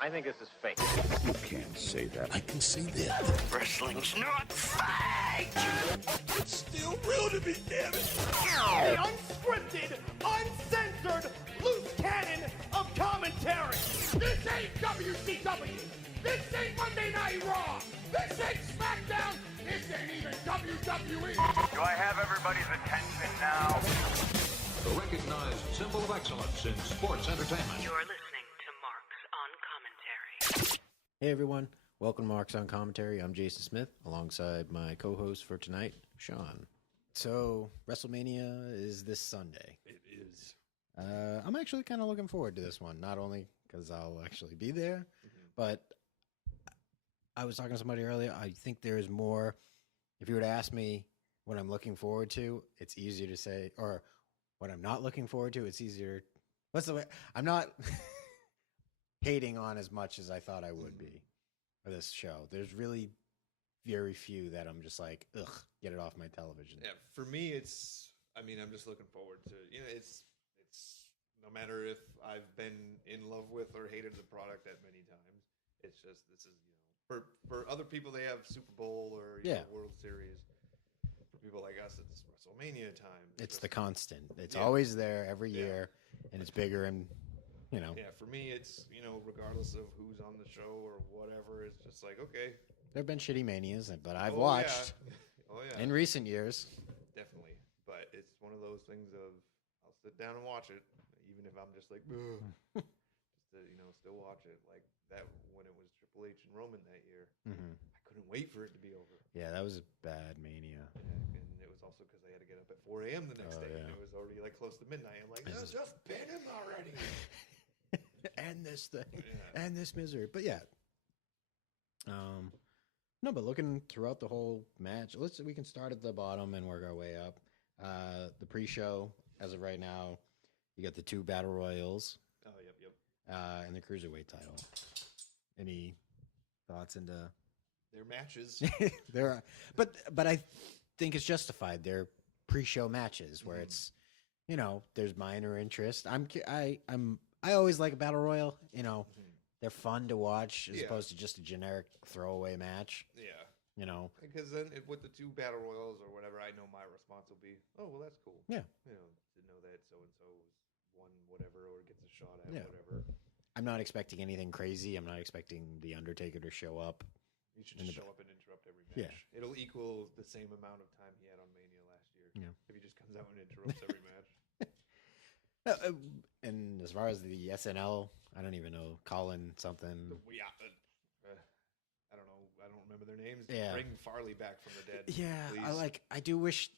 I think this is fake. You can't say that. I can say that. Wrestling's not fake! It's still real to me, damn it! The unscripted, uncensored, loose cannon of commentary. This ain't WCW. This ain't Monday Night Raw. This ain't SmackDown. This ain't even WWE. Do I have everybody's attention now? The recognized symbol of excellence in sports entertainment. You're listening to Marks on Commentary. Hey everyone, welcome to Marks on Commentary. I'm Jason Smith, alongside my co-host for tonight, Sean. So, WrestleMania is this Sunday. It is. I'm actually kind of looking forward to this one, not only because I'll actually be there, but I was talking to somebody earlier. I think there's more. If you were to ask me what I'm looking forward to, it's easier to say, or what I'm not looking forward to, it's easier. What's the way? I'm not hating on as much as I thought I would be for this show. There's really very few that I'm just like, ugh, get it off my television. Yeah, for me, I'm just looking forward to, it's no matter if I've been in love with or hated the product that many times, it's just, this is, for other people, they have Super Bowl or World Series. For people like us, it's WrestleMania time. It's the constant. It's always there every year, and it's bigger and, Yeah, for me, it's, regardless of who's on the show or whatever, it's just like, okay. There have been shitty manias, but I've watched in recent years. Definitely. But it's one of those things of, I'll sit down and watch it, even if I'm just like, ugh. Just to, still watch it. Like that when it was Triple H and Roman that year. Mm-hmm. I couldn't wait for it to be over. Yeah, that was a bad mania. Yeah, and it was also because I had to get up at 4 a.m. the next day. Yeah. And it was already like close to midnight. I'm like, just bin him already. And this thing. Yeah. And this misery. But yeah. No, but looking throughout the whole match, we can start at the bottom and work our way up. The pre-show, as of right now, you got the 2 battle royals. Oh, yep. And the Cruiserweight title. Any thoughts into their matches? But I think it's justified. They're pre-show matches where it's, there's minor interest. I always like a battle royal. They're fun to watch as opposed to just a generic throwaway match. Yeah. Because then with the 2 battle royals or whatever, I know my response will be, oh, well, that's cool. Yeah. To know that so-and-so won whatever or gets a shot at whatever. I'm not expecting anything crazy. I'm not expecting the Undertaker to show up. He should just show up and interrupt every match. Yeah. It'll equal the same amount of time he had on Mania last year. Yeah. If he just comes out and interrupts every match. And as far as the SNL, I don't even know. Colin something. I don't know. I don't remember their names. Yeah. Bring Farley back from the dead. Yeah. Please. I do wish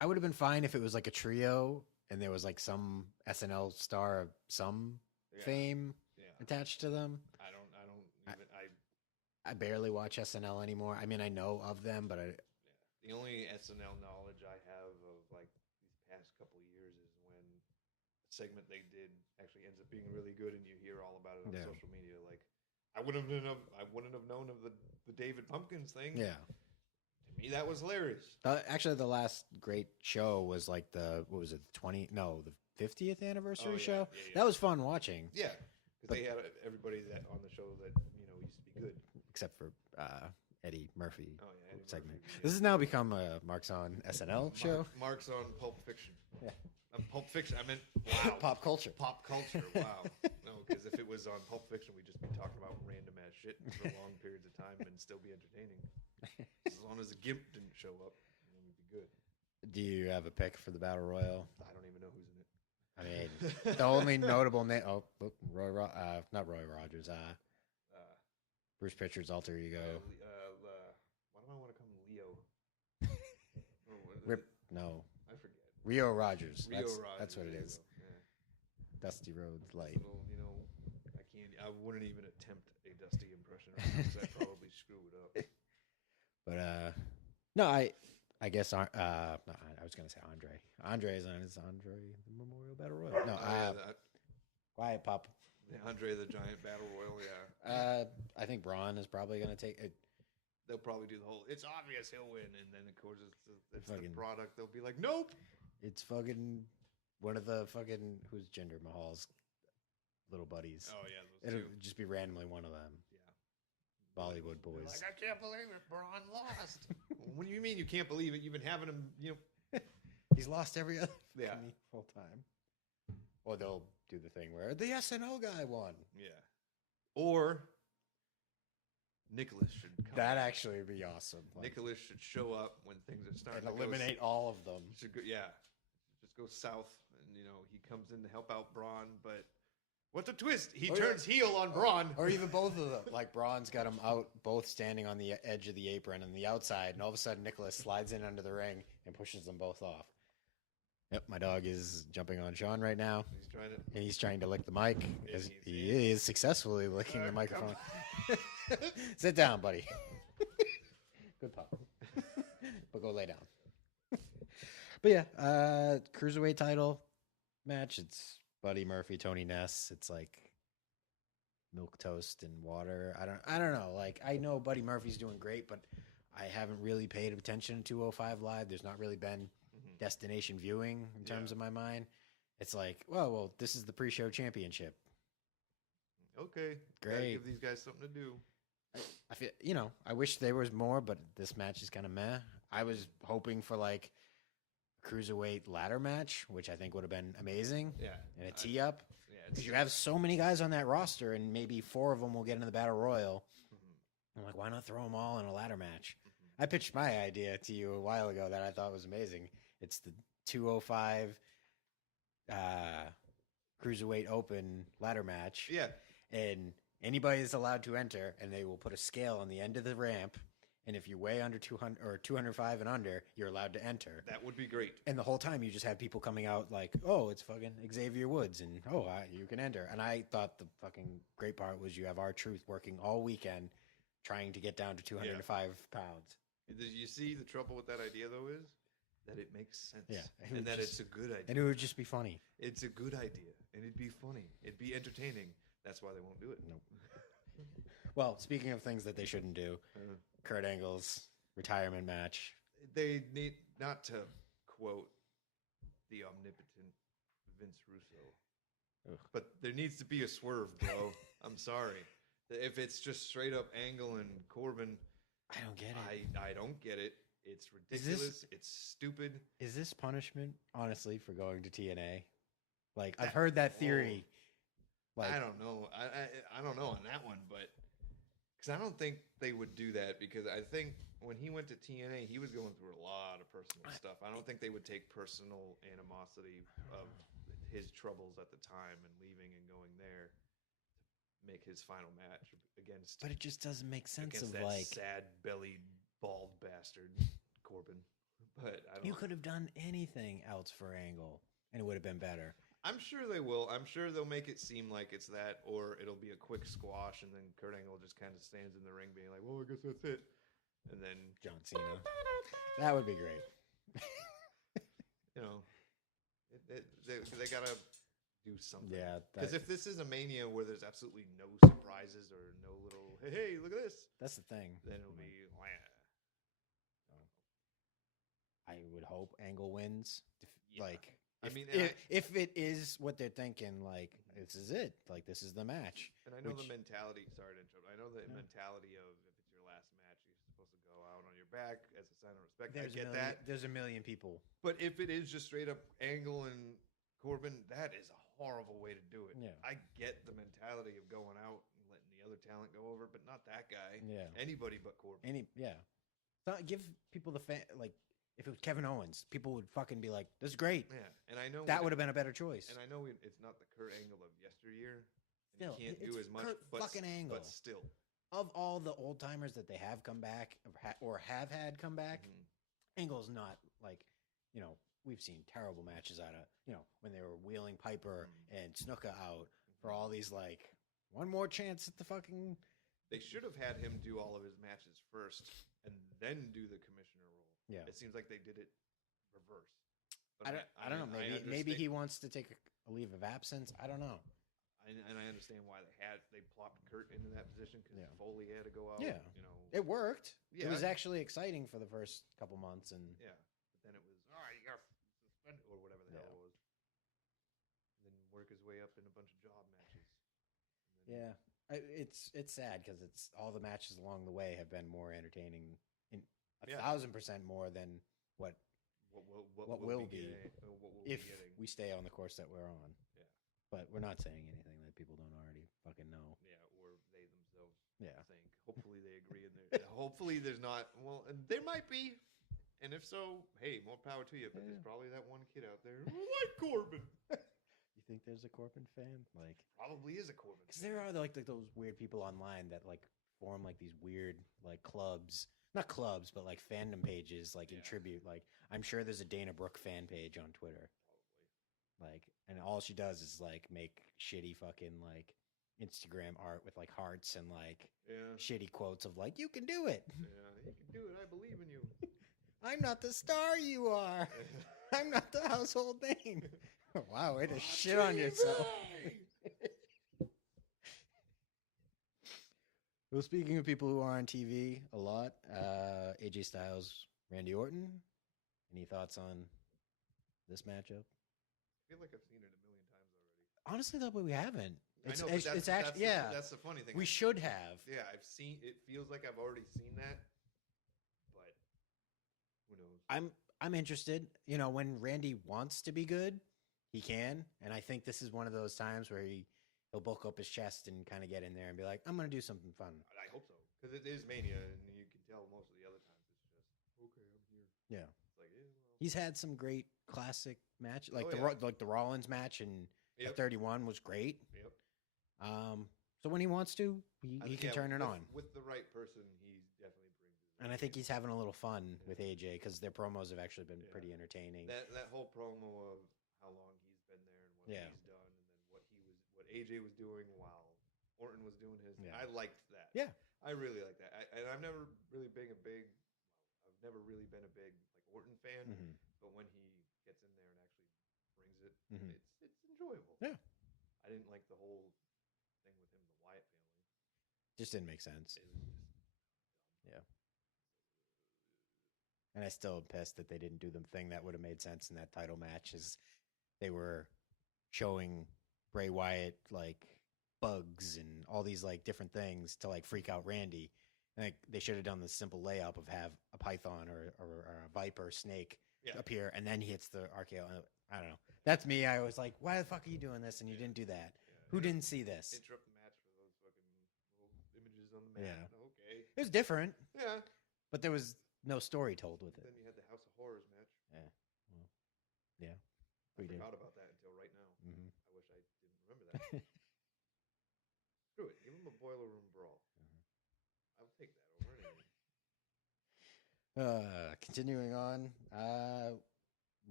I would have been fine if it was like a trio and there was like some SNL star of some fame attached to them. I barely watch SNL anymore. I mean, I know of them, but the only SNL knowledge I have of like these past couple of years is when the segment they did actually ends up being really good, and you hear all about it on social media. Like, I wouldn't have known of the David Pumpkins thing. Yeah, to me that was hilarious. Actually, the last great show was like the 50th anniversary show. Yeah. That was fun watching. Yeah, because they had everybody that on the show that used to be good. Except for Eddie Murphy segment. Murphy, This has now become a Marks on SNL show. Marks on Pulp Fiction. Yeah. Pulp Fiction. I meant pop culture. Pop culture. Wow. No, because if it was on Pulp Fiction, we'd just be talking about random ass shit for long periods of time and still be entertaining. As long as the Gimp didn't show up, we'd be good. Do you have a pick for the Battle Royal? I don't even know who's in it. I mean, the only notable name. Oh, not Roy Rogers. Bruce Pritchard's alter ego. Why do I want to call him Leo? No. I forget. Rio Rogers. Rogers. That's what it is. Yeah. Dusty Rhodes Light. Little, I wouldn't even attempt a Dusty impression because I'd probably screw it up. But no, I guess no, I was gonna say Andre. Andre is on his Andre the Memorial Battle Royal. No, Quiet Pop. The Andre the Giant Battle Royal, yeah. I think Braun is probably going to take it. They'll probably do the whole, it's obvious he'll win, and then of course it's the product. They'll be like, nope. It's fucking one of the fucking, who's Jinder Mahal's little buddies. Oh yeah, those It'll two. just be randomly one of them. Yeah. Bollywood They're boys. like, I can't believe it. Braun lost. What do you mean you can't believe it? You've been having him, He's lost every other Yeah. full time. Or they'll do the thing where the SNL guy won. Yeah. Or Nicholas should come. That actually would be awesome. Like, Nicholas should show up when things are starting and to eliminate all of them. Should go, yeah. Just go south, and he comes in to help out Braun. But what's a twist? He turns heel on Braun, Or even both of them. Like Braun's got them out, both standing on the edge of the apron on the outside, and all of a sudden Nicholas slides in under the ring and pushes them both off. Yep, my dog is jumping on Sean right now. He's trying to. And he's trying to lick the mic. Is He is successfully licking the microphone. Sit down, buddy. Good pup. But go lay down. But yeah, Cruiserweight title match. It's Buddy Murphy, Tony Ness. It's like milk toast and water. I don't know. Like, I know Buddy Murphy's doing great, but I haven't really paid attention to 205 Live. There's not really been destination viewing in terms of my mind. It's like, well, this is the pre-show championship. Okay, Great. Gotta give these guys something to do. I feel, I wish there was more, but this match is kind of meh. I was hoping for like a Cruiserweight ladder match, which I think would have been amazing. Yeah, And a tee up. Yeah, Because you have so many guys on that roster, and maybe 4 of them will get into the Battle Royal. I'm like, why not throw them all in a ladder match? I pitched my idea to you a while ago that I thought was amazing. It's the 205 Cruiserweight Open ladder match. Yeah. And anybody is allowed to enter, and they will put a scale on the end of the ramp. And if you weigh under 200 or 205 and under, you're allowed to enter. That would be great. And the whole time you just have people coming out like, oh, it's fucking Xavier Woods, and you can enter. And I thought the fucking great part was you have R-Truth working all weekend trying to get down to 205 pounds. You see, the trouble with that idea, though, is that it makes sense. Yeah. And that it's a good idea. And it would just be funny. It's a good idea. And it'd be funny. It'd be entertaining. That's why they won't do it. Nope. Well, speaking of things that they shouldn't do, Kurt Angle's retirement match. They need not to quote the omnipotent Vince Russo, but there needs to be a swerve, bro. I'm sorry. If it's just straight up Angle and Corbin, I don't get it. I don't get it. It's ridiculous. It's stupid. Is this punishment, honestly, for going to TNA? Like, I've heard that theory. Like, I don't know. I don't know on that one, but because I don't think they would do that, because I think when he went to TNA, he was going through a lot of personal stuff. I don't think they would take personal animosity of his troubles at the time and leaving and going there to make his final match against. But it just doesn't make sense of that like sad bellied bald bastard Corbin. But I don't. You could have done anything else for Angle, and it would have been better. I'm sure they will. I'm sure they'll make it seem like it's that, or it'll be a quick squash, and then Kurt Angle just kind of stands in the ring being like, well, I guess that's it. And then John Cena. That would be great. They got to do something. Yeah. Because if this is a Mania where there's absolutely no surprises or no little, hey, look at this. That's the thing. Then it'll be, I would hope Angle wins. Yeah. Like, I mean, if it is what they're thinking, like, this is it. Like, this is the match. And I know the mentality. Sorry to interrupt. I know the mentality of if it's your last match, you're supposed to go out on your back as a sign of respect. I get that. There's a million people. But if it is just straight up Angle and Corbin, that is a horrible way to do it. Yeah. I get the mentality of going out and letting the other talent go over, but not that guy. Yeah. Anybody but Corbin. Give people the like. If it was Kevin Owens, people would fucking be like, "This is great." Yeah, and I know that would have been a better choice. And I know it's not the Kurt Angle of yesteryear. And Still, he can't do as much. Kurt fucking Angle. But still, of all the old timers that they have come back or have had come back, Angle's not like, we've seen terrible matches out of, when they were wheeling Piper and Snuka out for all these like one more chance at the fucking. They should have had him do all of his matches first and then do the commissioner role. Yeah, it seems like they did it reverse. But I don't know. Maybe he wants to take a leave of absence. I don't know. And I understand why they plopped Kurt into that position because Foley had to go out. Yeah, it worked. Yeah. It was actually exciting for the first couple months, and but then it was you got suspended or whatever the hell it was. And then work his way up in a bunch of job matches. Yeah, it's sad because it's all the matches along the way have been more entertaining, in 1,000% more than what what will be what we'll if be getting. we stay on the course that we're on. Yeah. But we're not saying anything that people don't already fucking know. Yeah, or they themselves Yeah. think. Hopefully they agree in there. Hopefully there's not. Well, and there might be. And if so, hey, more power to you. But there's probably that one kid out there who like Corbin. You think there's a Corbin fan? Like, Probably is a Corbin. because there are like those weird people online that like form like these weird like clubs, not clubs, but like fandom pages, like in tribute. Like, I'm sure there's a Dana Brooke fan page on Twitter. Like, and all she does is like make shitty fucking like Instagram art with like hearts and like shitty quotes of like, you can do it. Yeah, you can do it. I believe in you. I'm not the star you are. I'm not the household name. Wow, way to shit on yourself. Well, speaking of people who are on TV a lot, AJ Styles, Randy Orton. Any thoughts on this matchup? I feel like I've seen it a million times already. Honestly, though, but we haven't. I know, but It's actually, yeah. That's the funny thing. We should have. Yeah, I've seen. It feels like I've already seen that, but who knows? I'm interested. You know, when Randy wants to be good, he can, and I think this is one of those times where he'll bulk up his chest and kind of get in there and be like, "I'm going to do something fun." I hope so, because it is Mania, and you can tell most of the other times it's just okay. I'm here. Yeah, it's like well. He's had some great classic matches, like the Rollins match and the 31 was great. Yep. So when he wants to, he can turn it on. With the right person, he definitely brings it. And I think he's having a little fun with AJ because their promos have actually been pretty entertaining. That whole promo of how long he's been there and what he's done, and then what AJ was doing while Orton was doing his. I liked that. Yeah, I really like that. And I've never really been a big like Orton fan, but when he gets in there and actually brings it, it's enjoyable. Yeah. I didn't like the whole thing with him, the Wyatt family. Just didn't make sense. It was just yeah. And I still am pissed that they didn't do the thing that would have made sense in that title match. Is they were showing Bray Wyatt like bugs and all these like different things to like freak out Randy. Like they should have done the simple layup of have a python or a viper snake appear, and then he hits the RKO. I don't know. That's me. I was like, why the fuck are you doing this? And you didn't do that. Who didn't see this? Interrupt the match for those fucking little images on the mat. Yeah. Okay. It was different. Yeah. But there was no story told with it. Then you had the House of Horrors match. Yeah. Well, yeah. I forgot about that until right now. Mm-hmm. I wish I didn't remember that. Screw it. Give him a boiler room brawl. I'll take that over anything. Continuing on,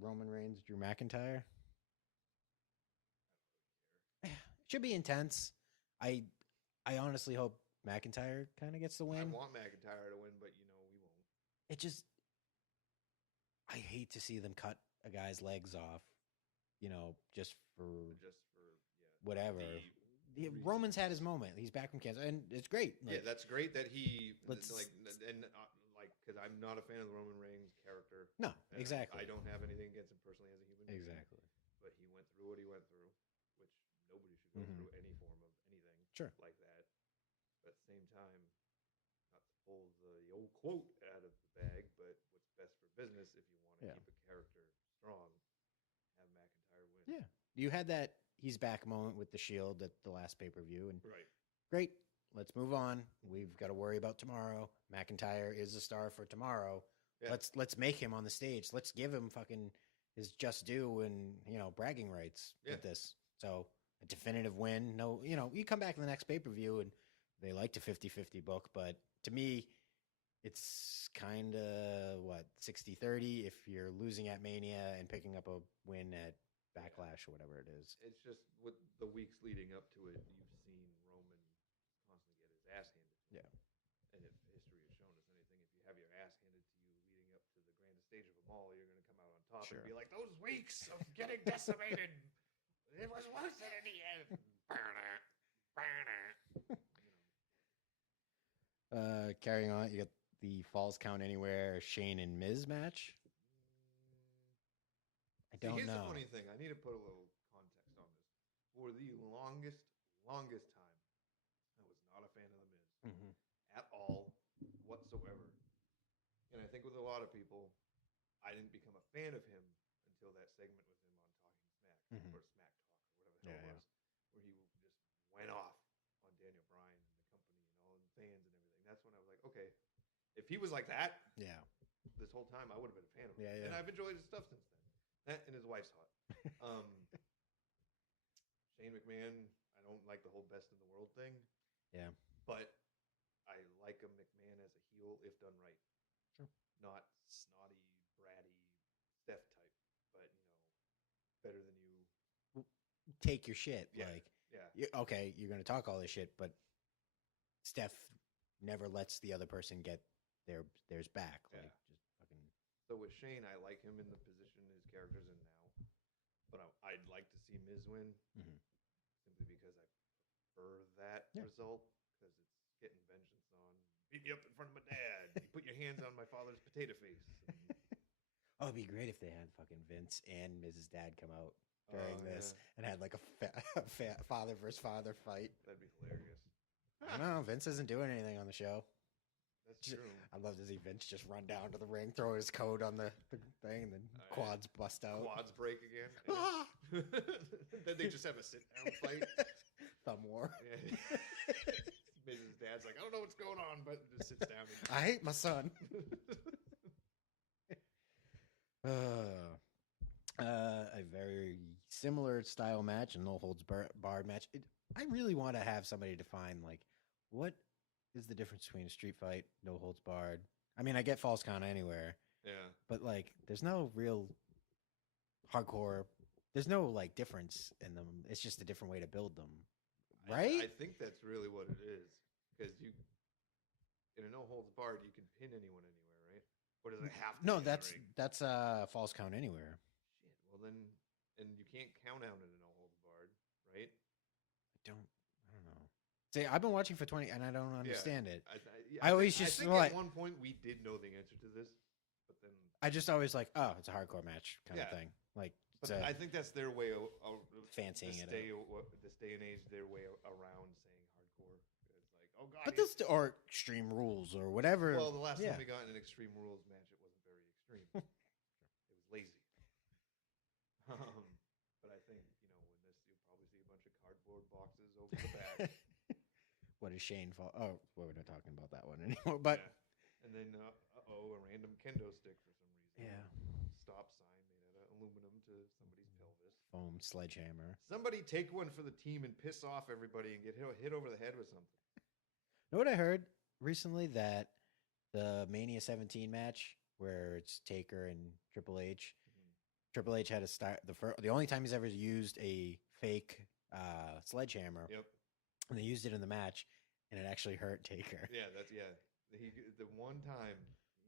Roman Reigns, Drew McIntyre. It should be intense. I honestly hope McIntyre kind of gets the win. I want McIntyre to win, but we won't. It just, I hate to see them cut a guy's legs off, just for whatever. Roman's had his moment. He's back from cancer, and it's great. Like, that's great that he because I'm not a fan of the Roman Reigns character. No, exactly. I don't have anything against him personally as a human being. Exactly. But he went through what he went through, which nobody should go through any form of anything like that. But at the same time, not to pull the old quote out of the bag, but what's best for business if you want to keep a character strong, have McIntyre win. Yeah. You had that he's back moment with the Shield at the last pay-per-view, and great. Let's move on. We've got to worry about tomorrow. McIntyre is a star for tomorrow. Yeah. Let's make him on the stage. Let's give him fucking his just due and bragging rights with this. So a definitive win. No, you come back in the next pay-per-view and they like to 50-50 book, but to me, it's kind of 60-30 if you're losing at Mania and picking up a win at Backlash or whatever it is. It's just with the weeks leading up to it, you've seen Roman constantly get his ass handed to him. Yeah. And if history has shown us anything, if you have your ass handed to you leading up to the grandest stage of them all, you're going to come out on top and be like, those weeks of getting decimated, it was worth it in the end. Carrying on, you got the Falls Count Anywhere Shane and Miz match. I don't Here's know. the funny thing. I need to put a little context on this. For the longest time, whatsoever. And I think with a lot of people, I didn't become a fan of him until that segment with him on Talking Smack or Smack Talk or whatever the hell it was, where he just went off on Daniel Bryan and the company and all the fans and everything. That's when I was like, okay, if he was like that, this whole time I would have been a fan of him. And I've enjoyed his stuff since then. That and his wife's hot. Shane McMahon, I don't like the whole best in the world thing. Yeah. But I like a McMahon as a heel if done right. Sure. Not snotty, bratty, Steph type, but better than you. Take your shit. Yeah. Like, okay, you're going to talk all this shit, but Steph never lets the other person get theirs back. Like, just fucking. So with Shane, I like him in the position his character's in now, but I'd like to see Miz win simply because I prefer that result because it's getting vengeance on. Beat me up in front of my dad. You put your hands on my father's potato face. Oh, it'd be great if they had fucking Vince and Mrs. Dad come out during this and had like a father versus father fight. That'd be hilarious. I don't know. Vince isn't doing anything on the show. That's true. I'd love to see Vince just run down to the ring, throw his coat on the thing, and then quads bust out. Quads break again. Then they just have a sit-down fight. Thumb war. Yeah. Mrs. Dad's like, I don't know what's going on, but just sits down. I hate my son. A very similar style match, a no holds barred match. I really want to have somebody define like what is the difference between a street fight, no holds barred. I mean, I get false count anywhere. Yeah. But like, there's no real hardcore. There's no like difference in them. It's just a different way to build them, right? I think that's really what it is because you, in a no holds barred, you can pin anyone anywhere, right? Or does it have to? No, that's false count anywhere. Shit. Well then, and you can't count out in a no holds barred, right? I don't know. See, I've been watching for 20, and I don't understand it. I always just think like at one point we did know the answer to this, but then I just always like, oh, it's a hardcore match kind of thing. Like, but I think that's their way of fancying it. This day and age, their way around saying hardcore. It's like, oh god, but this or Extreme Rules or whatever. Well, the last time we got in an Extreme Rules match, it wasn't very extreme. It was lazy. But I think when this, you'll probably see a bunch of cardboard boxes over the back. What is Shane fall? Oh, well, we're not talking about that one anymore. But and then a random kendo stick for some reason. Yeah. Stop sign made out of aluminum to somebody's pelvis. Foam sledgehammer. Somebody take one for the team and piss off everybody and get hit over the head with something. You know what I heard recently? That the Mania 17 match where it's Taker and Triple H. Triple H had to start the only time he's ever used a fake sledgehammer. Yep. And they used it in the match, and it actually hurt Taker. Yeah, the one time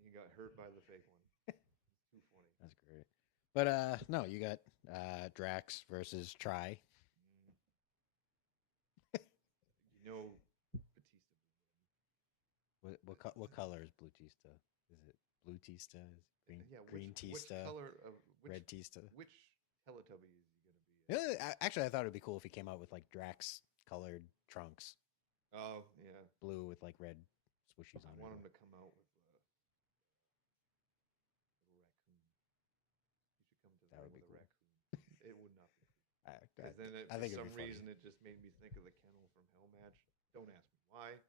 he got hurt by the fake one. Too funny. That's great. But no, you got Drax versus Batista. What color is Batista? Is it blue Tista? Green Tista? Which color red Tista? Which Teletubby is he going to be? Actually, I thought it'd be cool if he came out with like Drax colored trunks. Oh yeah, blue with like red swooshies on it. I want him to come out with a raccoon. You should come to that would be cool. Raccoon. It would not be cool. Because then, for some reason, it just made me think of the Kennel from Hell match. Don't ask me why.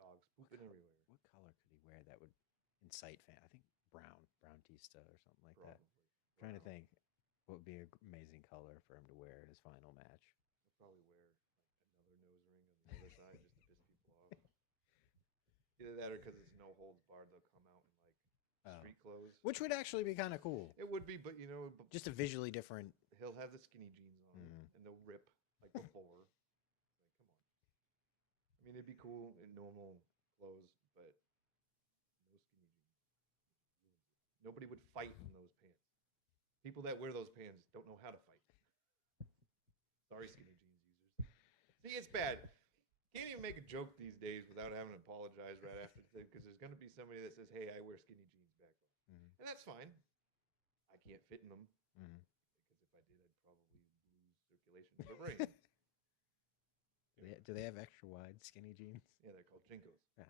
Dogs pooping everywhere. What color could he wear that would incite fan? I think brown Tista or something like that. I'm trying to think what would be an amazing color for him to wear his final match. He'll probably wear like another nose ring on the other side just to piss people off. Either that or because it's no holds barred, they'll come out in like street clothes, which would actually be kind of cool. It would be, but just a visually different. He'll have the skinny jeans on and they'll rip like before. Like, come on. I mean, it'd be cool in normal clothes, but no skinny jeans. Nobody would fight in those pants. People that wear those pants don't know how to fight. Sorry, skinny jeans users. See, it's bad. Can't even make a joke these days without having to apologize right after, because there's going to be somebody that says, hey, I wear skinny jeans back on. And that's fine. I can't fit in them. Because if I did, I'd probably lose circulation to the brain. Do they have extra wide skinny jeans? Yeah, they're called Jinkos. Yeah.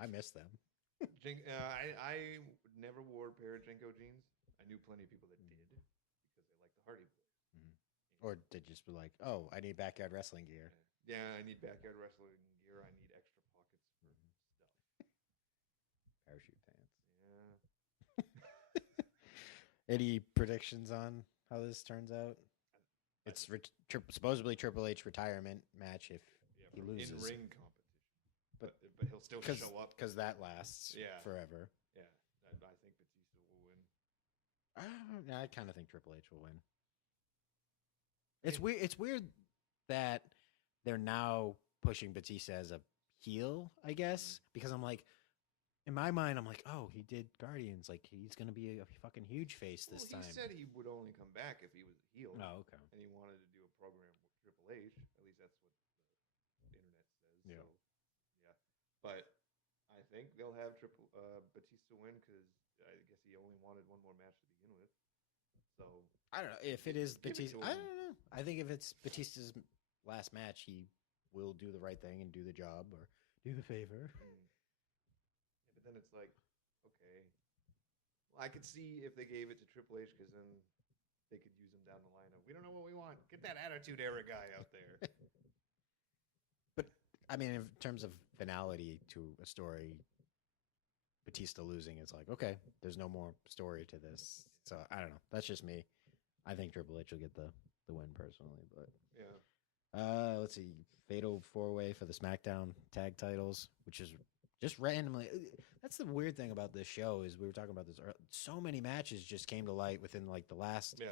I miss them. I never wore a pair of Jinko jeans. I knew plenty of people that did because they liked the Hardy Boys. Or they just be like, oh, I need backyard wrestling gear. Yeah, I need backyard wrestling gear. I need extra pockets for stuff. Parachute pants. Yeah. Any predictions on how this turns out? It's supposedly Triple H retirement match if he loses. In ring competition, but he'll still show up because that lasts forever. Yeah, I think Batista will win. I kind of think Triple H will win. It's weird. It's weird that they're now pushing Batista as a heel, I guess, because I'm like, in my mind, I'm like, oh, he did Guardians. Like, he's going to be a fucking huge face this time. He said he would only come back if he was a heel. Oh, okay. And he wanted to do a program with Triple H. At least that's what the internet says. Yeah. So, yeah. But I think they'll have Batista win because I guess he only wanted one more match to begin with. So I don't know if it is Batista. I don't know. I think if it's Batista's last match, he will do the right thing and do the job or do the favor. But then it's like, okay, well, I could see if they gave it to Triple H because then they could use him down the line of, we don't know what we want. Get that Attitude Era guy out there. But I mean, in terms of finality to a story, Batista losing, it's like, okay, there's no more story to this. So I don't know. That's just me. I think Triple H will get the win personally, but yeah. Let's see, Fatal 4-Way for the SmackDown tag titles, which is just randomly. That's the weird thing about this show is we were talking about this earlier. So many matches just came to light within like the last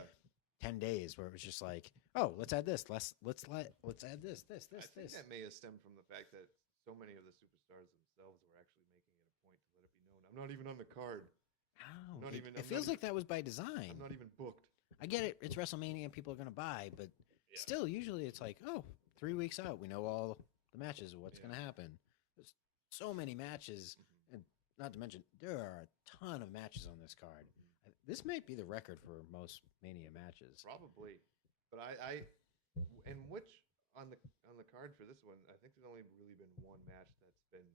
10 days, where it was just like, oh, let's add this, let's add this. I think that may have stemmed from the fact that so many of the superstars themselves were actually making it a point to let it be known, I'm not even on the card. Oh, it feels like that was by design. I'm not even booked. I get it. It's WrestleMania and people are going to buy, but still, usually it's like, oh, 3 weeks out, we know all the matches, what's going to happen. There's so many matches, and not to mention, there are a ton of matches on this card. This might be the record for most Mania matches. Probably. But I and which on the card for this one, I think there's only really been one match that's been,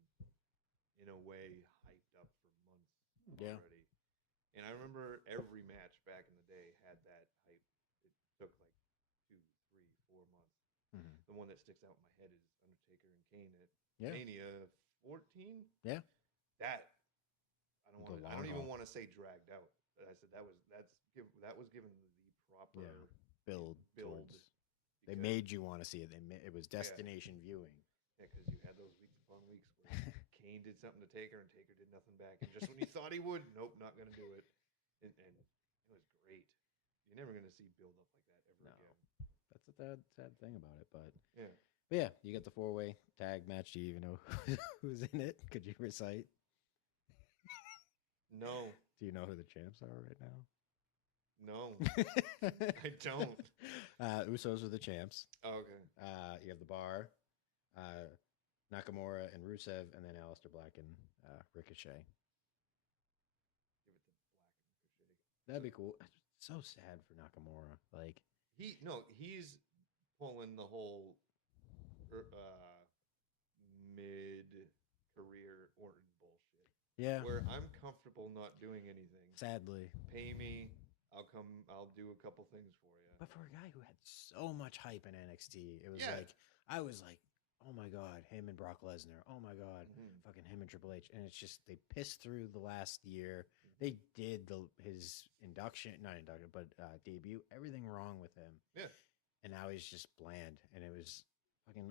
in a way, hyped up for months already. And I remember every match back in the day had that hype. It took like 2, 3, 4 months. The one that sticks out in my head is Undertaker and Kane at Mania 14. Yeah. That I don't even want to say dragged out. I said that was given the proper build. They made you want to see it. It was destination viewing. Yeah, because you had those weeks upon weeks where Kane did something to Taker and Taker did nothing back. And just when you thought he would, nope, not going to do it. And it was great. You're never going to see build up like that ever again. That's a sad thing about it. But yeah. But yeah, you get the 4-way tag match. Do you even know who's in it? Could you recite? No. Do you know who the champs are right now? No, I don't. Usos are the champs. Oh, okay. You have the Bar, Nakamura and Rusev, and then Aleister Black and Ricochet. Give it to Black and Ricochet. That'd be cool. It's so sad for Nakamura. Like he's pulling the whole mid-career Orton bullshit. Yeah. Where I'm comfortable not doing anything. Sadly. Pay me. I'll do a couple things for you. But for a guy who had so much hype in NXT, it was like, I was like, oh my God, him and Brock Lesnar. Oh my God, fucking him and Triple H. And it's just, they pissed through the last year. They did his debut, everything wrong with him. Yeah. And now he's just bland. And it was fucking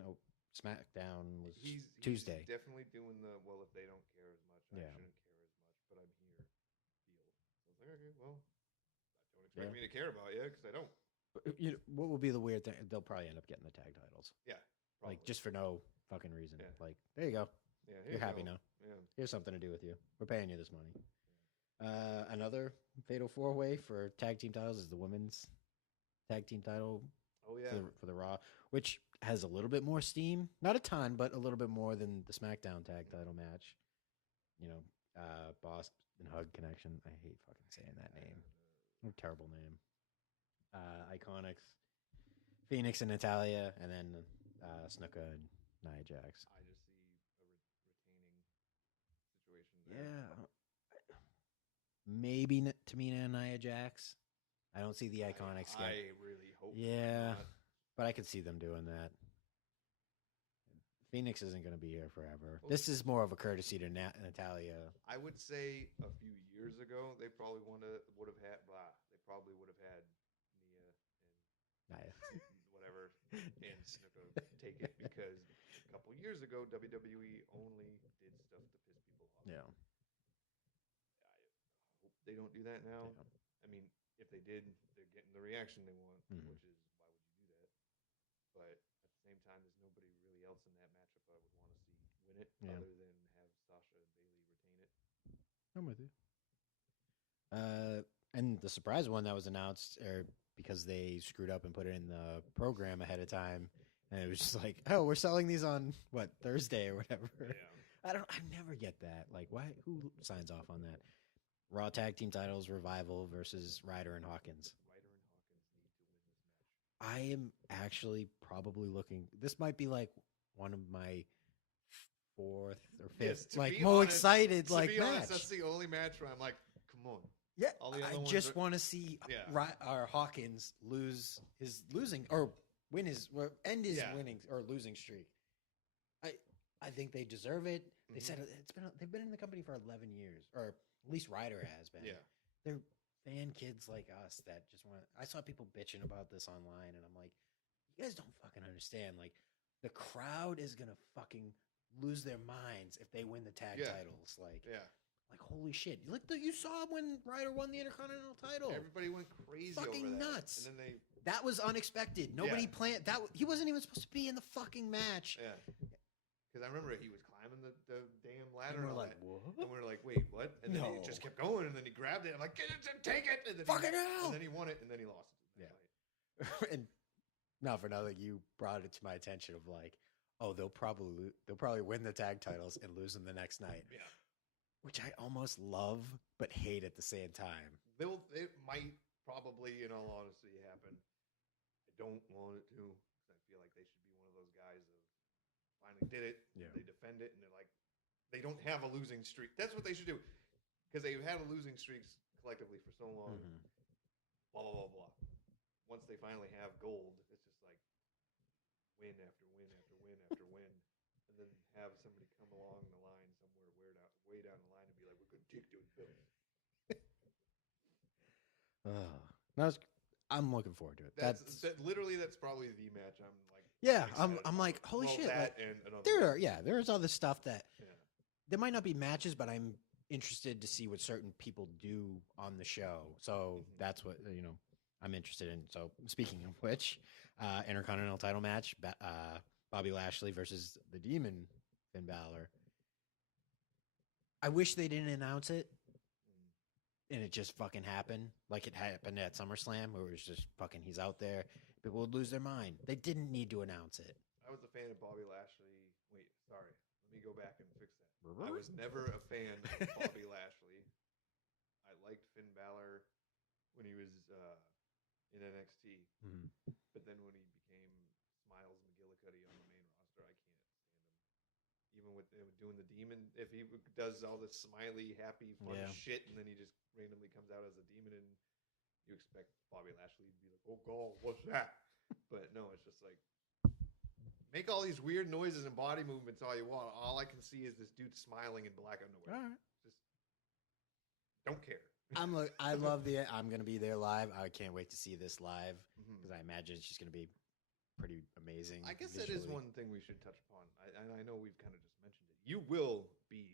SmackDown was he's Tuesday. Definitely doing the, well, if they don't care as much, I shouldn't care as much, but I'm here deal. I was like, okay, well, don't expect me to care about you because I don't. What will be the weird thing? They'll probably end up getting the tag titles. Yeah. Probably. Like, just for no fucking reason. Yeah. Like, there you go. Yeah, You're happy now. Yeah. Here's something to do with you. We're paying you this money. Another fatal 4-way for tag team titles is the women's tag team title. Oh, yeah. For the Raw, which has a little bit more steam. Not a ton, but a little bit more than the SmackDown tag title match. You know, Boss and Hug Connection. I hate fucking saying that name. What a terrible name. Iconics. Phoenix and Natalia, and then Snuka and Nia Jax. I just see a retaining Yeah. Maybe Tamina and Nia Jax. I don't see the Iconics. I really hope. Yeah, not. but I could see them doing that. Phoenix isn't going to be here forever. This is more of a courtesy to Natalia. I would say a few years ago they probably would have had. They probably would have had Nia Nia. and whatever and Snuka take it because a couple years ago WWE only did stuff to piss people off. Yeah. I hope they don't do that now. Yeah. I mean, if they did, they're getting the reaction they want, which is why would you do that? But at the same time, there's nobody really else in that matchup I would want to see win it other than have Sasha and Bayley retain it. I'm with you. And the surprise one that was announced, because they screwed up and put it in the program ahead of time, and it was just like, oh, we're selling these on Thursday or whatever. Yeah. I never get that. Like, why? Who signs off on that? Raw Tag Team Titles Revival versus Ryder and Hawkins. Ryder and Hawkins need to win this match. I am actually probably looking. This might be like one of my fourth or fifth, like more excited like match. Honest, that's the only match where I'm like, come on. Yeah, all the other I ones just want to see Yeah. Hawkins lose his losing or win his or end his Yeah. winning or losing streak. I think they deserve it. They said they've been in the company for 11 years, or at least Ryder has been. Yeah. They're fan kids like us that just want. I saw people bitching about this online, and I'm like, you guys don't fucking understand. Like, the crowd is gonna fucking lose their minds if they win the tag titles. Like, like holy shit! Look, you saw when Ryder won the Intercontinental title. Everybody went crazy fucking over that. nuts. And then that was unexpected. Nobody planned that. He wasn't even supposed to be in the fucking match. Yeah. Because I remember he was climbing the damn ladder. And we're all like, that. what? And we were like, wait, what? And then he just kept going, and then he grabbed it. I'm like, get it, take it. And then fucking hell. And then he won it, and then he lost it. Yeah. And not for nothing, you brought it to my attention of like, oh, they'll probably win the tag titles and lose them the next night. Yeah. Which I almost love but hate at the same time. It might probably, in all honesty, happen. I don't want it to. I feel like they should be one of those guys that finally did it. Yeah. They defend it, and they're like, they don't have a losing streak. That's what they should do. Because they've had a losing streaks collectively for so long. Blah, blah, blah, blah. Once they finally have gold, it's just like win after win after win after win. And then have somebody come along the line somewhere way down the line and be like, we're going to take those belts. I'm looking forward to it. That's probably the match I'm like. Yeah, excited I'm like, holy shit. That like, and another there's other stuff that there might not be matches, but I'm interested to see what certain people do on the show. So that's what, I'm interested in. So speaking of which, Intercontinental title match, Bobby Lashley versus the Demon, Finn Balor. I wish they didn't announce it and it just fucking happened like it happened at SummerSlam, where it was just fucking, he's out there. People would lose their mind. They didn't need to announce it. I was a fan of Bobby Lashley. Wait, sorry. Let me go back and fix that. I was never a fan of Bobby Lashley. I liked Finn Balor when he was in NXT. But then when he became Smiles McGillicuddy on the main roster, I can't stand him. Even with doing the Demon, if he does all this smiley, happy, fun shit, and then he just randomly comes out as a demon, and you expect Bobby Lashley to be like, oh, God, what's that? But no, it's just like, make all these weird noises and body movements all you want. All I can see is this dude smiling in black underwear. All right. Just don't care. I'm going to be there live. I can't wait to see this live because I imagine it's just going to be pretty amazing. I guess visually. that is one thing we should touch upon. I know we've kind of just mentioned it. You will be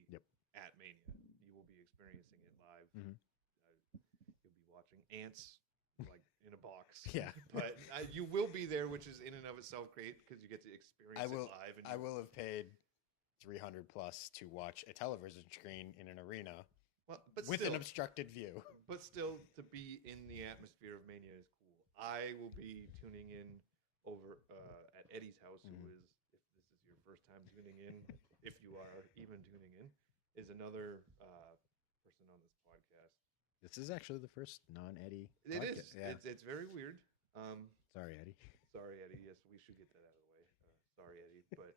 at Mania. You will be experiencing it live. You'll be watching ants like in a box. Yeah. But you will be there, which is in and of itself great because you get to experience it live. And I will have paid $300 plus to watch a television screen in an arena but with still, an obstructed view. But still, to be in the atmosphere of Mania is cool. I will be tuning in over at Eddie's house, who is, if this is your first time tuning in, if you are even tuning in, is another person on this podcast. This is actually the first non-Eddie It podcast. is. Yeah. It's very weird. Sorry, Eddie. Sorry, Eddie. Yes, we should get that out of the way. Sorry, Eddie. But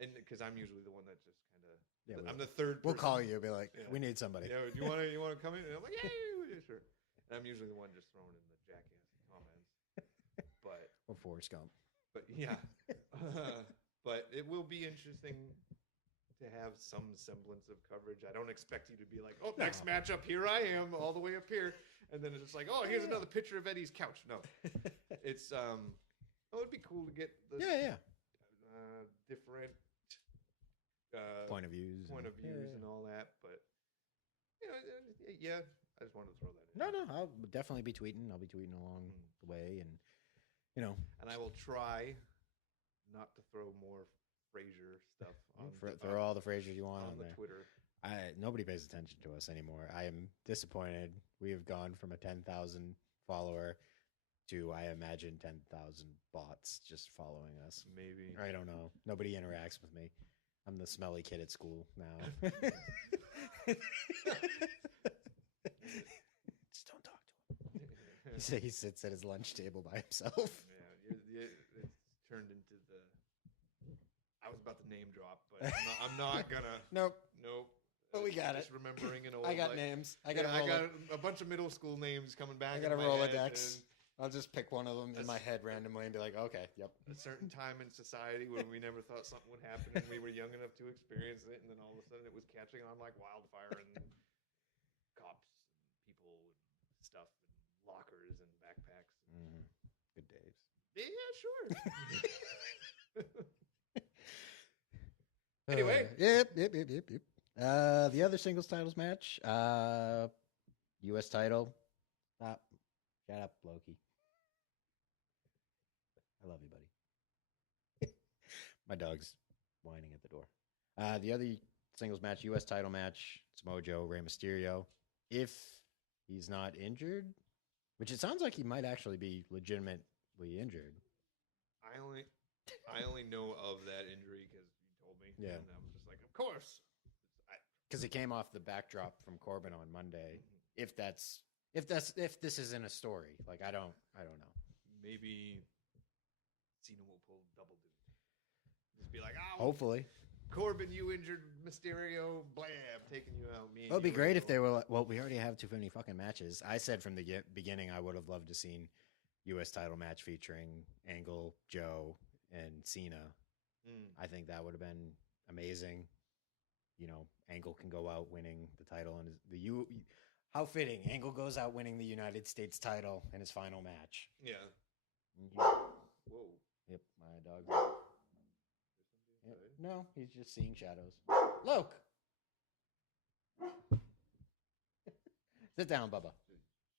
and because I'm usually the one that just kind of, Yeah, I'm the third. We'll person. call you. Be like, Yeah. we need somebody. Yeah, do you want to come in? And I'm like, yeah, sure. And I'm usually the one just throwing in the jackass comments. But Or Forrest Gump. But yeah, but it will be interesting to have some semblance of coverage. I don't expect you to be like, oh, next matchup, here I am, all the way up here, and then it's just like, oh, here's another picture of Eddie's couch. No, it's it'd be cool to get the different Point of views and all that. But yeah, I just wanted to throw that in. No, I'll definitely be tweeting. I'll be tweeting along the way, and and I will try not to throw more Frazier stuff on throw all the Frasers you want on the there. Twitter. Nobody pays attention to us anymore. I am disappointed. We have gone from a 10,000 follower to, I imagine, 10,000 bots just following us. Maybe. I don't know. Nobody interacts with me. I'm the smelly kid at school now. Just don't talk to him. He sits at his lunch table by himself. Yeah, it's turned into the. I was about to name drop, but I'm not gonna. Nope. But we got just it. remembering an old. I got names. I got a bunch of middle school names coming back. I got a in my head, Rolodex. I'll just pick one of them in my head randomly and be like, okay, yep. A certain time in society when we never thought something would happen, and we were young enough to experience it, and then all of a sudden it was catching on like wildfire, and cops and people and stuff, and lockers and backpacks. Good days. Yeah, sure. Anyway. Yep. The other singles titles match, U.S. title. Stop. Shut up, Loki. I love you, buddy. My dog's whining at the door. The other singles match, U.S. title match, Samoa Joe, Rey Mysterio. If he's not injured, which it sounds like he might actually be legitimately injured. I only know of that injury because you told me. Yeah. And I was just like, of course. Because it came off the backdrop from Corbin on Monday. If this isn't a story, like I don't know. Maybe Cena will pull double duty. Just be like, Hopefully. Corbin, you injured Mysterio. Blam, taking you out. Me. It would be great if they were. Well, we already have too many fucking matches. I said from the beginning I would have loved to seen U.S. title match featuring Angle, Joe, and Cena. I think that would have been amazing. Angle can go out winning the title, and how fitting. Angle goes out winning the United States title in his final match. Yeah. Whoa. Yep, my dog. Yep. No, he's just seeing shadows. Look. Sit down, Bubba.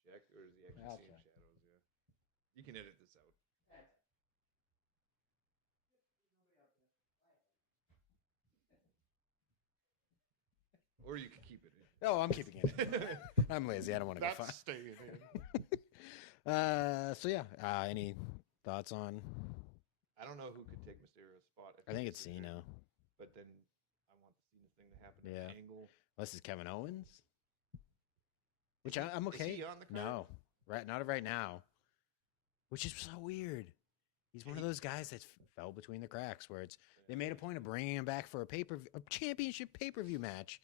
Check, or is he actually I'll seeing check. shadows? Yeah. You can edit this out. Or you could keep it in. Oh, I'm keeping it in. I'm lazy. I don't want to go far. That's staying in. So yeah. Any thoughts on? I don't know who could take Mysterio's spot. I think it's Cena. But then I want the Cena thing to happen. Yeah. To Angle. Unless it's Kevin Owens, which I'm okay. Is he on the card? No, not right now. Which is so weird. He's one of those guys that fell between the cracks. Where they made a point of bringing him back for a championship pay-per-view match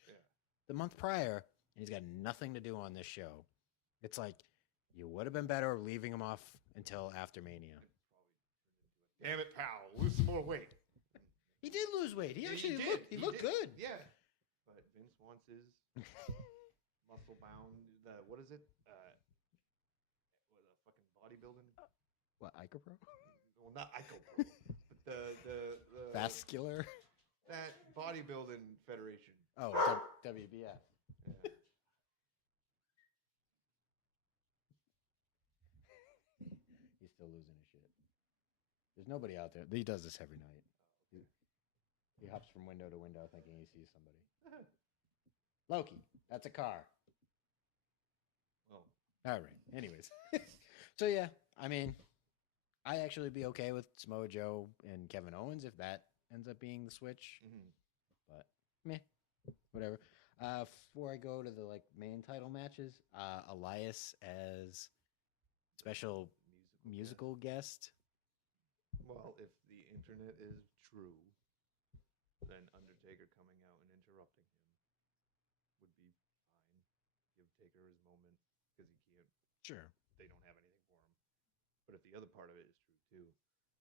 the month prior, and he's got nothing to do on this show. It's like you would have been better leaving him off until after Mania. Damn it, pal! Lose some more weight. He did lose weight. He actually He looked did. good. Yeah, but Vince wants his muscle bound. What is it? What the fucking bodybuilding? What, Icopro? Well, not Icopro, but the Vascular. That bodybuilding federation. Oh, WBF. Yeah. He's still losing his shit. There's nobody out there. He does this every night. He hops from window to window thinking he sees somebody. Loki, that's a car. Well, all right. Anyways. So, yeah, I mean, I'd actually be okay with Samoa Joe and Kevin Owens if that ends up being the switch. But, meh, whatever. Before I go to the main title matches, Elias as special musical guest. Well, if the internet is true, then Undertaker coming out and interrupting him would be fine. Give Taker his moment because he can't. Sure. They don't have anything for him. But if the other part of it is true too,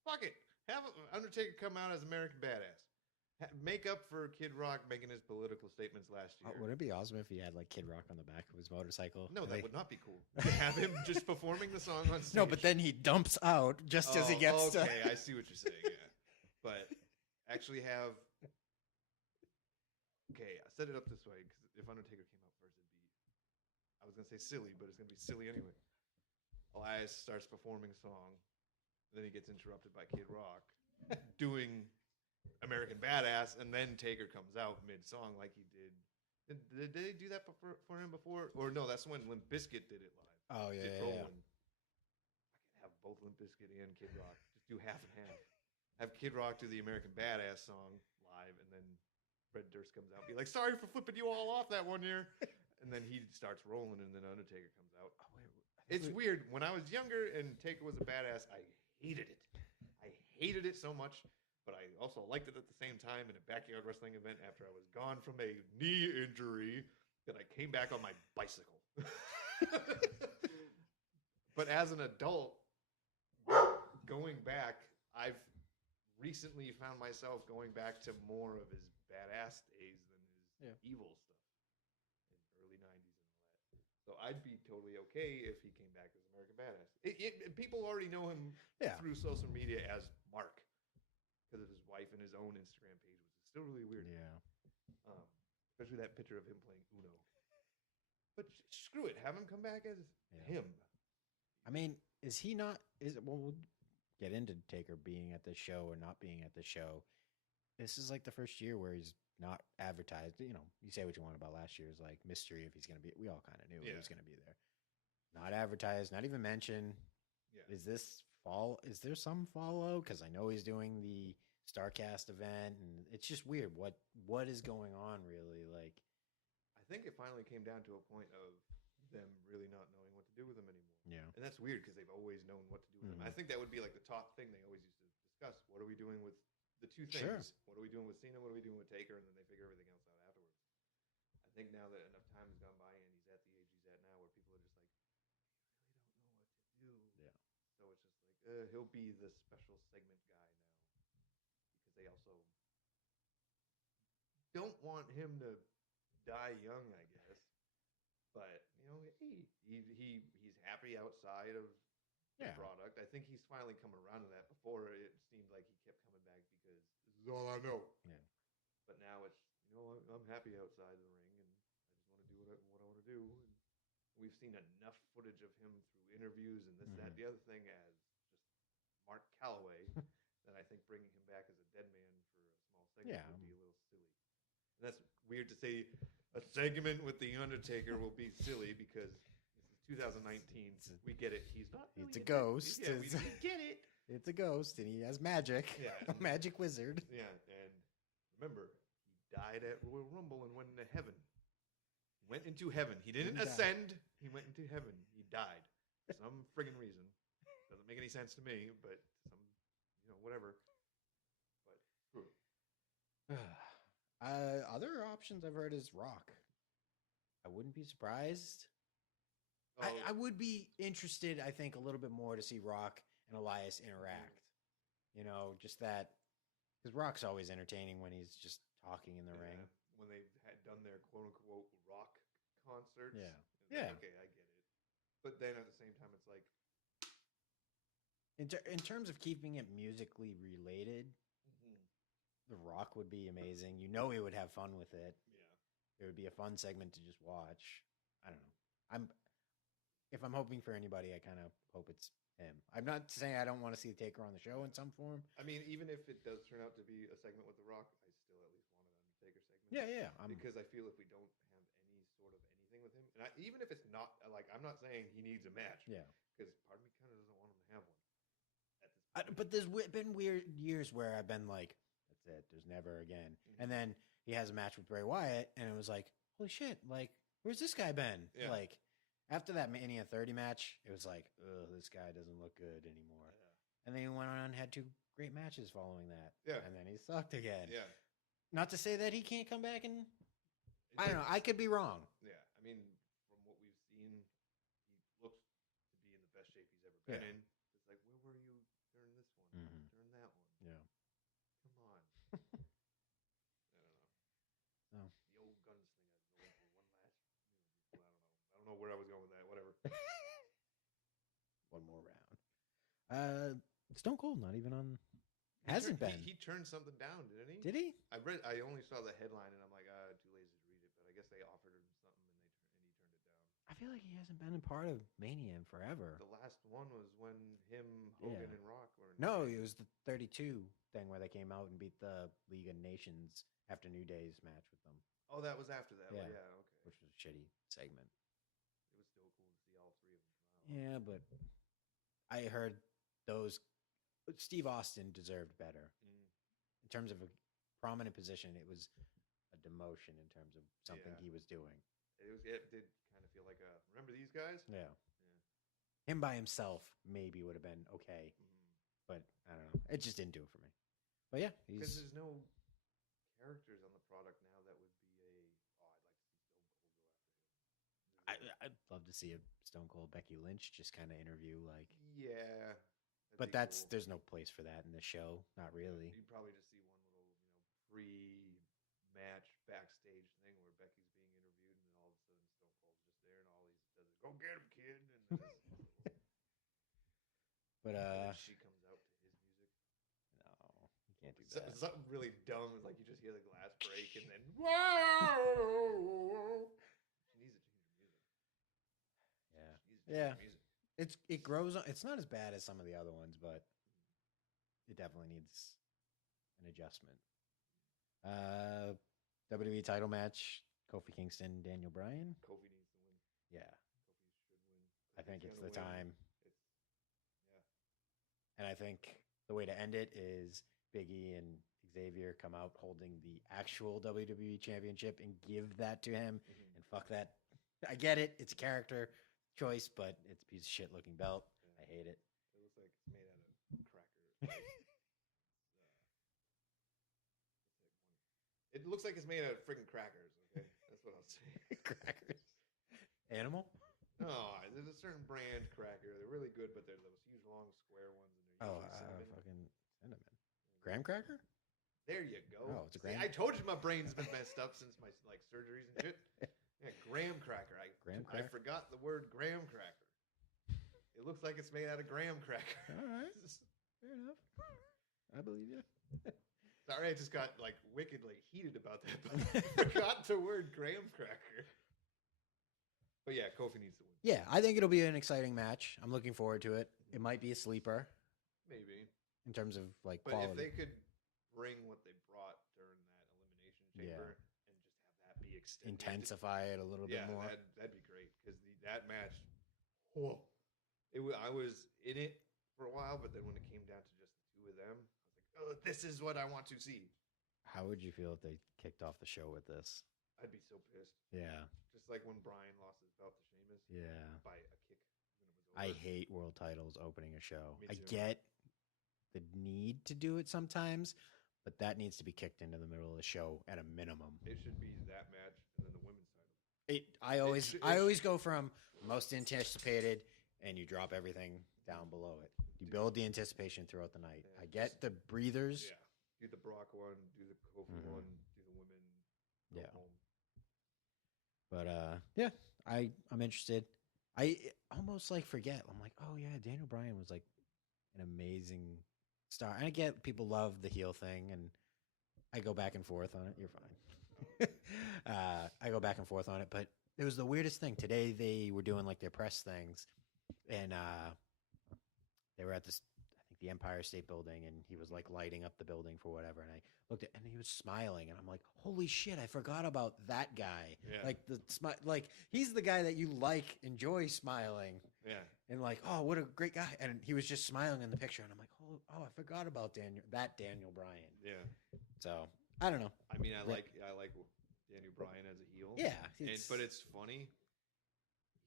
fuck it. Have Undertaker come out as American Badass. Make up for Kid Rock making his political statements last year. Wouldn't it be awesome if he had like Kid Rock on the back of his motorcycle? No, that would not be cool. To have him just performing the song on stage. No, but then he dumps out just as he gets to. Okay, I see what you're saying. Yeah, but actually have. Okay, I set it up this way because if Undertaker came out first, it'd be. I was gonna say silly, but it's gonna be silly anyway. Elias starts performing a song, then he gets interrupted by Kid Rock doing American Badass, and then Taker comes out mid-song like he did. Did they do that for him before? Or no, that's when Limp Bizkit did it live. Oh, yeah, Did yeah. Roland. I can have both Limp Bizkit and Kid Rock. Just do half and half. Have Kid Rock do the American Badass song live, and then Fred Durst comes out and be like, sorry for flipping you all off that one year. And then he starts rolling, and then Undertaker comes out. It's weird. When I was younger and Taker was a badass, I hated it. I hated it so much. But I also liked it at the same time in a backyard wrestling event after I was gone from a knee injury that I came back on my bicycle. But as an adult, going back, I've recently found myself going back to more of his badass days than his evil stuff in early 90s and all that. So I'd be totally okay if he came back as American Badass. People already know him through social media as Mark. Because of his wife and his own Instagram page, which is still really weird. Yeah. Especially that picture of him playing Uno. But screw it. Have him come back as him. I mean, is he not... We'll get into Taker being at the show or not being at the show. This is like the first year where he's not advertised. You know, you say what you want about last year's like mystery if he's going to be... We all kind of knew he was going to be there. Not advertised, not even mentioned. Yeah. Is there some follow? Because I know he's doing the StarCast event, and it's just weird. What is going on, really? Like, I think it finally came down to a point of them really not knowing what to do with him anymore. Yeah, and that's weird because they've always known what to do with him. I think that would be like the top thing they always used to discuss. What are we doing with the two things? Sure. What are we doing with Cena? What are we doing with Taker? And then they figure everything else out afterwards. I think now that enough time has gone by, and he's at the age he's at now, where people are just like, I really don't know what to do. Yeah. So it's just like he'll be the special segment guy now because they also don't want him to die young, I guess. But you know, he's happy outside of the product. I think he's finally come around to that. Before it seemed like he kept coming back because this is all I know. Yeah. But now it's I'm happy outside the ring and I just want to do what I want to do. And we've seen enough footage of him through interviews and this, that, the other thing as Mark Calloway that I think bringing him back as a dead man for a small segment would be a little silly. And that's weird to say a segment with The Undertaker will be silly because this is 2019. We get it. He's not really it's a ghost. Yeah, we get it. It's a ghost and he has magic. Yeah. A magic wizard. Yeah. And remember, he died at Royal Rumble and went into heaven. Went into heaven. He didn't ascend. He went into heaven. He died. For some friggin' reason. Doesn't make any sense to me, but whatever. But screw it. Other options I've heard is Rock. I wouldn't be surprised. I would be interested, I think, a little bit more to see Rock and Elias interact. Just that. Because Rock's always entertaining when he's just talking in the ring. When they had done their quote-unquote rock concerts. Yeah. Like, okay, I get it. But then at the same time, it's like, in terms of keeping it musically related, The Rock would be amazing. He would have fun with it. Yeah. It would be a fun segment to just watch. I don't know. If I'm hoping for anybody, I kind of hope it's him. I'm not saying I don't want to see the Taker on the show in some form. I mean, even if it does turn out to be a segment with The Rock, I still at least want an Undertaker segment. Yeah. Because I feel if we don't have any sort of anything with him, and even if it's not, like, I'm not saying he needs a match. Yeah. Because part of me kind of doesn't want him to have one. But there's been weird years where I've been like, that's it. There's never again. And then he has a match with Bray Wyatt, and it was like, holy shit, like, where's this guy been? Yeah. Like, after that Mania 30 match, it was like, ugh, this guy doesn't look good anymore. Yeah. And then he went on and had 2 great matches following that. Yeah. And then he sucked again. Yeah. Not to say that he can't come back and I don't know. I could be wrong. Yeah, I mean, from what we've seen, he looks to be in the best shape he's ever been in. It's like, where were you during this one? Mhm. During that one? Yeah. Come on. I don't know. No. The old guns thing. I go into one last. I don't know. I don't know where I was going with that. Whatever. One more round. Stone Cold not even on. Hasn't been. He turned something down, didn't he? Did he? I only saw the headline and I'm like, too lazy to read it. But I guess they offered him something and he turned it down. I feel like he hasn't been a part of Mania in forever. The last one was when him, Hogan, and Rock were. No, it was the 32 thing where they came out and beat the League of Nations after New Day's match with them. Oh, that was after that. Yeah. Yeah, okay. Which was a shitty segment. It was still cool to see all three of them come out. Yeah, but I heard those. Steve Austin deserved better. In terms of a prominent position, it was a demotion in terms of something he was doing. It did kind of feel like remember these guys? Yeah. Him by himself maybe would have been okay, but I don't know. It just didn't do it for me. But yeah, because there's no characters on the product now that would be I'd like to see Stone Cold go after him. I'd love to see a Stone Cold Becky Lynch just kind of interview like. Yeah. But there's no place for that in the show. Not really. You'd probably just see one little, pre-match backstage thing where Becky's being interviewed, and then all of a sudden Stone Cold's just there, and all he does is "Go get him, kid!" And then but she comes out to his music. No, you can't do So, that. something really dumb is like you just hear the glass break, and then whoa! She needs to change her music. Yeah, She needs to change her music. It grows on. It's not as bad as some of the other ones, but it definitely needs an adjustment. WWE title match: Kofi Kingston, Daniel Bryan. Kofi needs to win. Yeah, Kofi should win. I think it's the Kofi's gonna time. win. And I think the way to end it is Big E and Xavier come out holding the actual WWE Championship and give that to him. And fuck that. I get it. It's a character choice, but it's a piece of shit looking belt. I hate it. It looks like it's made out of crackers. It looks like it's made out of freaking crackers. Okay, that's what I'll say. Crackers. Animal? No, there's a certain brand cracker. They're really good, but they're those huge, long, square ones, and they're usually cinnamon. Fucking cinnamon. Graham cracker? There you go. Oh, it's a graham. See, I told you my brain's been messed up since my surgeries and shit. Yeah, graham cracker. Graham I cracker? forgot the word graham cracker. It looks like it's made out of graham cracker. All right. Fair enough. I believe you. Sorry, I just got wickedly heated about that. But I forgot the word graham cracker. But yeah, Kofi needs to win. Yeah, I think it'll be an exciting match. I'm looking forward to it. It might be a sleeper Maybe. in terms of But quality. if they could bring what they brought during that Elimination Chamber and just have that be extended. Intensify it a little bit more. That'd be great. Because that match, whoa. I was in it for a while, but then when it came down to just the two of them, I was like, oh, this is what I want to see. How would you feel if they kicked off the show with this? I'd be so pissed. Yeah. Just like when Bryan lost his belt to Sheamus. Yeah. By a kick when it was over. I hate world titles opening a show. Me I too. get the need to do it sometimes, but that needs to be kicked into the middle of the show at a minimum. It should be that match and then the women's title. I always go from most anticipated and you drop everything down below it. You build the anticipation throughout the night. Yeah, I get the breathers. Yeah. Do the Brock one, do the Kofi one, do the women. Go Yeah. home. But yeah, I'm interested. I almost forget. I'm like, oh yeah, Daniel Bryan was an amazing star. And I get people love the heel thing, and I go back and forth on it. You're fine. I go back and forth on it, but it was the weirdest thing. Today they were doing their press things, and they were at this, I think the Empire State Building, and he was lighting up the building for whatever. And I looked at, and he was smiling, and I'm like, holy shit, I forgot about that guy. Yeah. He's the guy that you enjoy smiling. Yeah. And oh, what a great guy. And he was just smiling in the picture. And I'm like, oh, I forgot about Daniel Bryan. Yeah. So I don't know. I mean, I like Daniel Bryan as a heel. Yeah. But it's funny.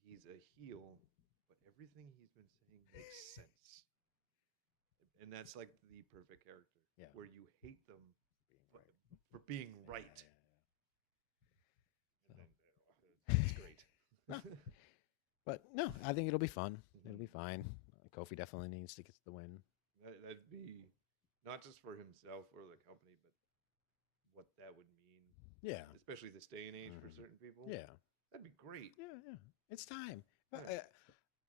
He's a heel, but everything he's been saying makes sense. And that's the perfect character. Yeah. Where you hate them for being right. So. It's great. But no, I think it'll be fun. It'll be fine. Kofi definitely needs to get the win. That'd be not just for himself or the company, but what that would mean. Yeah. Especially this day and age for certain people. Yeah. That'd be great. Yeah. It's time. Yeah.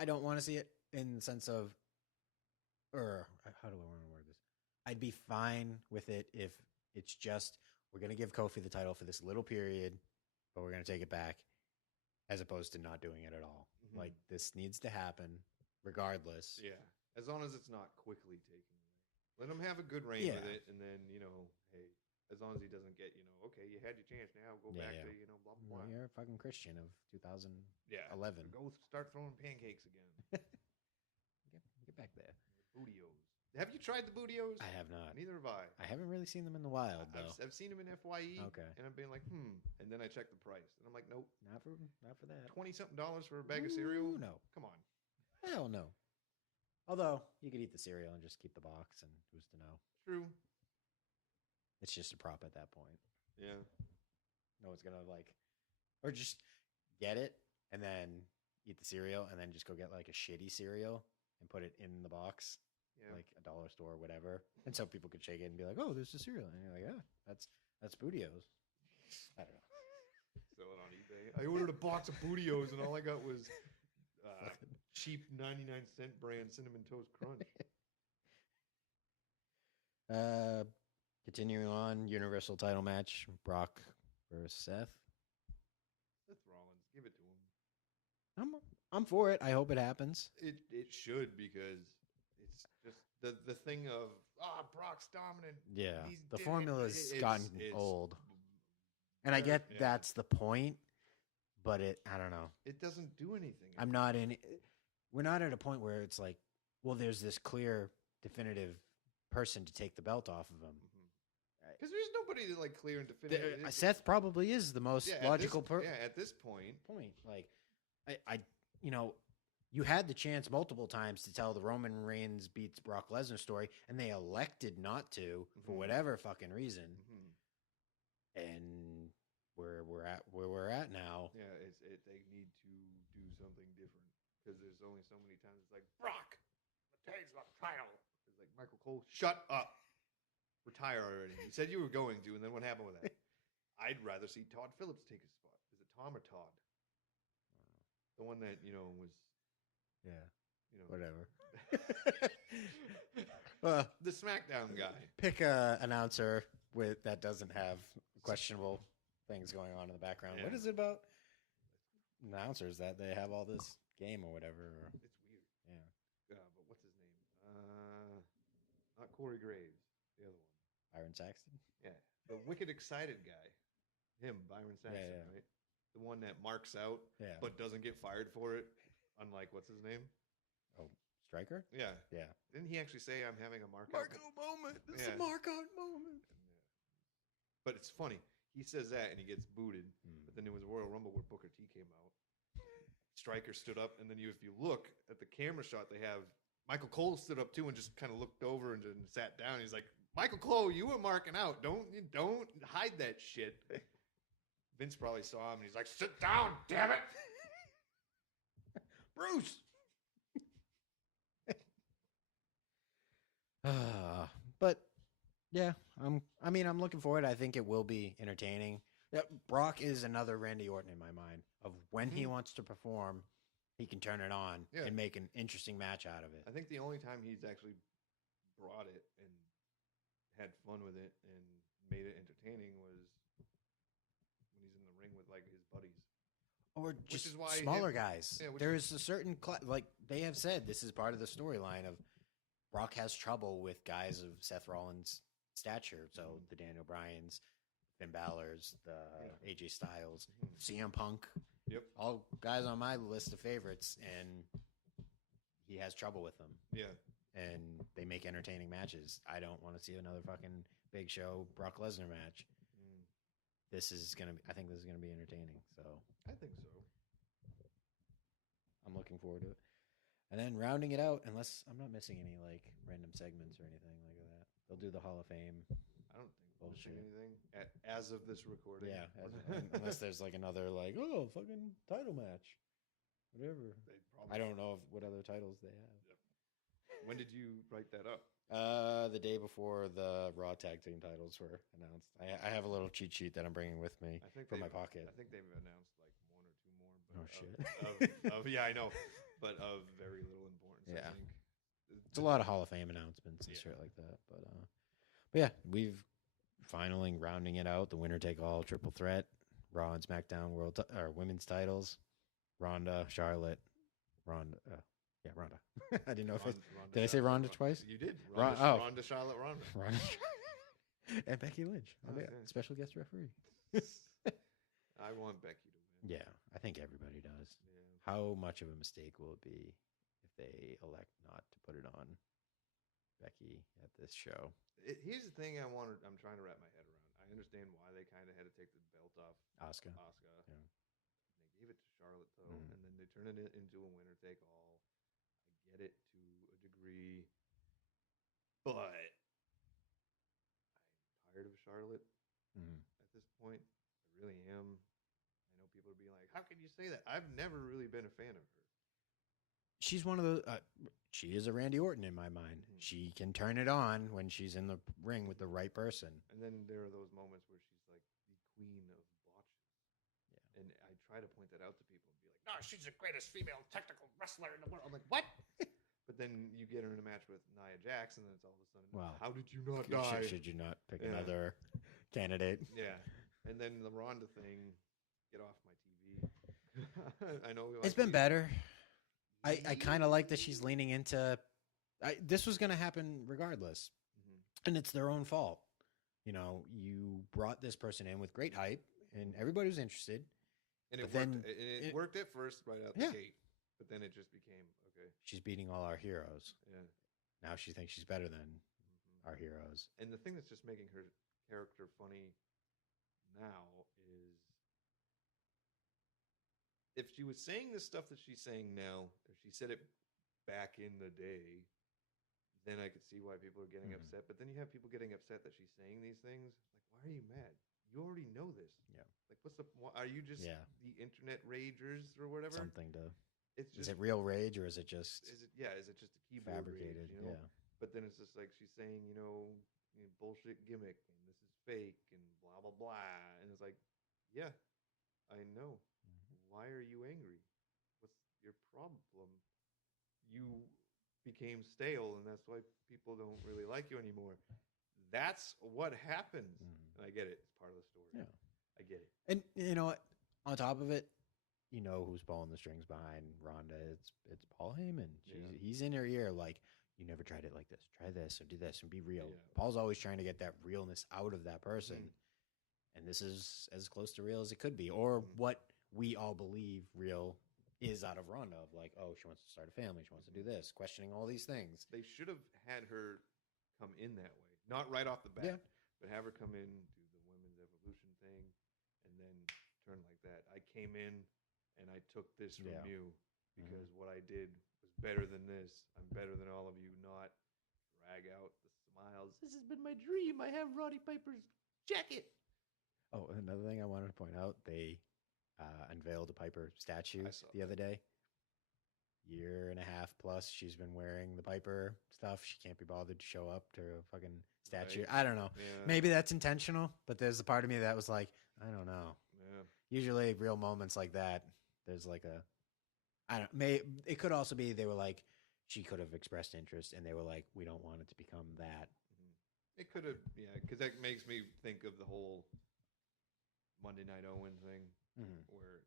I don't want to see it in the sense of, or how do I want to word this? I'd be fine with it if it's just, we're going to give Kofi the title for this little period, but we're going to take it back, as opposed to not doing it at all. Mhm. Like, this needs to happen regardless. Yeah. As long as it's not quickly taken away. Let him have a good reign with it, and then, hey, as long as he doesn't get, okay, you had your chance now, go back to, blah, blah, blah. You're a fucking Christian of 2011. Go start throwing pancakes again. Get back there. Bootios. Have you tried the Bootios? I have not. Neither have I. I haven't really seen them in the wild, though. I've seen them in FYE. Okay. And I've been like, And then I checked the price. And I'm like, nope. Not for that. $20-something for a bag of cereal? No. Come on. Hell no. Although, you could eat the cereal and just keep the box, and who's to know? True. It's just a prop at that point. Yeah. No one's going to, or just get it and then eat the cereal and then just go get, a shitty cereal and put it in the box. Yeah. Like a dollar store or whatever. And so people could shake it and be like, oh, there's a cereal. And you're like, yeah, that's Bootios. I don't know. Sell it on eBay. I ordered a box of Bootios and all I got was cheap 99-cent brand Cinnamon Toast Crunch. Continuing on, Universal title match, Brock versus Seth. Seth Rollins, give it to him. I'm for it. I hope it happens. It should, because it's just the thing of Brock's dominant. Yeah, He's the doing formula's it. gotten It's old, and I get yeah. that's the point, but I don't know. It doesn't do anything. We're not at a point where it's like, well, there's this clear, definitive person to take the belt off of him. Because there's nobody to clear and definitive. Seth probably is the most logical person. Yeah, at this point. You had the chance multiple times to tell the Roman Reigns beats Brock Lesnar story, and they elected not to for whatever fucking reason. And where we're at now. Yeah, they need to do something different, because there's only so many times it's like, Brock, retains the title. It's like, Michael Cole, shut up. Retire already. You said you were going to, and then what happened with that? I'd rather see Todd Phillips take his spot. Is it Tom or Todd? The one that, was... Yeah. Whatever. Well, the SmackDown guy. Pick a announcer that doesn't have questionable things going on in the background. Yeah. What is it about announcers that they have all this game or whatever? It's weird. Yeah. But what's his name? Not Corey Graves. The other one. Byron Saxton? Yeah. The wicked excited guy. Him, Byron Saxton, Yeah. right? The one that marks out, Yeah. but doesn't get fired for it. Unlike, what's his name? Oh, Stryker? Yeah. Yeah. Didn't he actually say, I'm having a mark-out moment. This is a mark-out moment. But it's funny. He says that and he gets booted. But then there was a Royal Rumble where Booker T came out. Stryker stood up, and then if you look at the camera shot, they have Michael Cole stood up too and just kind of looked over and sat down. He's like, Michael Cole, you were marking out. Don't hide that shit. Vince probably saw him and he's like, sit down, damn it. Bruce. But yeah, I'm looking forward. I think it will be entertaining. Yeah, Brock is another Randy Orton in my mind. Of when he wants to perform, he can turn it on and make an interesting match out of it. I think the only time he's actually brought it and had fun with it and made it entertaining was when he's in the ring with his buddies. Or just is why smaller guys. Yeah, There's a certain they have said this is part of the storyline of Brock has trouble with guys of Seth Rollins' stature. So the Daniel Bryans, Finn Balor's, the AJ Styles, CM Punk. Yep. All guys on my list of favorites, and he has trouble with them. Yeah. And they make entertaining matches. I don't want to see another fucking Big Show Brock Lesnar match. I think this is gonna be entertaining. So I think so. I'm looking forward to it. And then rounding it out, unless I'm not missing any random segments or anything like that, they'll do the Hall of Fame. I don't think. Bullshit. Anything as of this recording? Yeah, unless there's like another like fucking title match, whatever. I don't know what other titles they have. Yep. When did you write that up? The day before the Raw tag team titles were announced. I have a little cheat sheet that I'm bringing with me from my pocket. I think they've announced like one or two more. But Oh shit! yeah, I know, but of very little importance. Yeah. I think It's a lot of Hall of Fame announcements and shit like that. But yeah, we've finally rounding it out. The winner take all triple threat, Raw and SmackDown women's titles. Ronda, Charlotte, Ronda. Yeah, Ronda. I didn't know if did I say Ronda twice? You did. Ronda, Charlotte, Ronda. Ronda and Becky Lynch. Okay. Special guest referee. I want Becky to win. Yeah, I think everybody does. Yeah. How much of a mistake will it be if they elect not to put it on Becky at this show? Here's the thing I'm trying to wrap my head around. I understand why they kind of had to take the belt off Asuka. Yeah. They gave it to Charlotte, though, Mhm. and then they turned it into a winner-take-all. I get it to a degree, but I'm tired of Charlotte Mhm. at this point. I really am. I know people are being like, how can you say that? I've never really been a fan of her. She's one of the. She is a Randy Orton in my mind. Mhm. She can turn it on when she's in the ring with the right person. And then there are those moments where she's like the queen of botches. Yeah. And I try to point that out to people and be like, no, she's the greatest female technical wrestler in the world. I'm like, what? But then you get her in a match with Nia Jax, and then it's all of a sudden, Wow. how did you not die? Should you not pick Yeah. another candidate? Yeah. And then the Ronda thing, get off my TV. I know. It's been better. I kind of like that she's leaning into. This was going to happen regardless, and it's their own fault. You know, you brought this person in with great hype, and everybody was interested. And it but worked. then It worked at first, right out the gate. But then it just became okay. She's beating all our heroes. Yeah. Now she thinks she's better than our heroes. And the thing that's just making her character funny now is if she was saying the stuff that she's saying now, if she said it back in the day, then I could see why people are getting upset. But then you have people getting upset that she's saying these things. Like, why are you mad? You already know this. Yeah. Like, what's the? Are you just the internet ragers or whatever? Something to. It's just, is it real rage or is it just? Is it just a keyboard fabricated? Rage, you know? Yeah. But then it's just like she's saying, bullshit gimmick, and this is fake, and blah blah blah, and it's like, yeah, I know. Why are you angry? What's your problem? You became stale, and that's why people don't really like you anymore. That's what happens. And I get it. It's part of the story. Yeah. I get it. And you know what? On top of it, you know who's pulling the strings behind Ronda. It's Paul Heyman. He's in her ear like, you never tried it like this. Try this or do this and be real. Yeah. Paul's always trying to get that realness out of that person. And this is as close to real as it could be. Or what we all believe real is out of Ronda. Of like, oh, she wants to start a family. She wants to do this. Questioning all these things. They should have had her come in that way. Not right off the bat. But have her come in, do the women's evolution thing, and then turn like that. I came in and I took this from you because what I did was better than this. I'm better than all of you, not drag out the smiles. This has been my dream. I have Roddy Piper's jacket. Oh, another thing I wanted to point out, they unveiled a Piper statue the other day. Year and a half plus, she's been wearing the Piper stuff. She can't be bothered to show up to a fucking statue. Right. I don't know. Yeah. Maybe that's intentional, but there's a part of me that was like, I don't know. Yeah. Usually, real moments like that, there's like a, I don't. It could also be they were like, she could have expressed interest, and they were like, we don't want it to become that. It could have, because that makes me think of the whole Monday Night Owens thing, where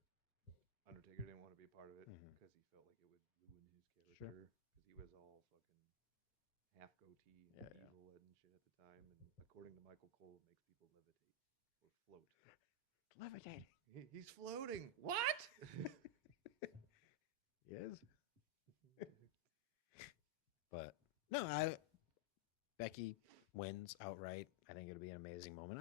Undertaker didn't want to be a part of it because he felt like it would ruin his character because he was all fucking half goatee and evil and shit at the time. And according to Michael Cole, it makes people levitate or float. Levitating. He's floating. What? Yes. But no, Becky wins outright. I think it'll be an amazing moment.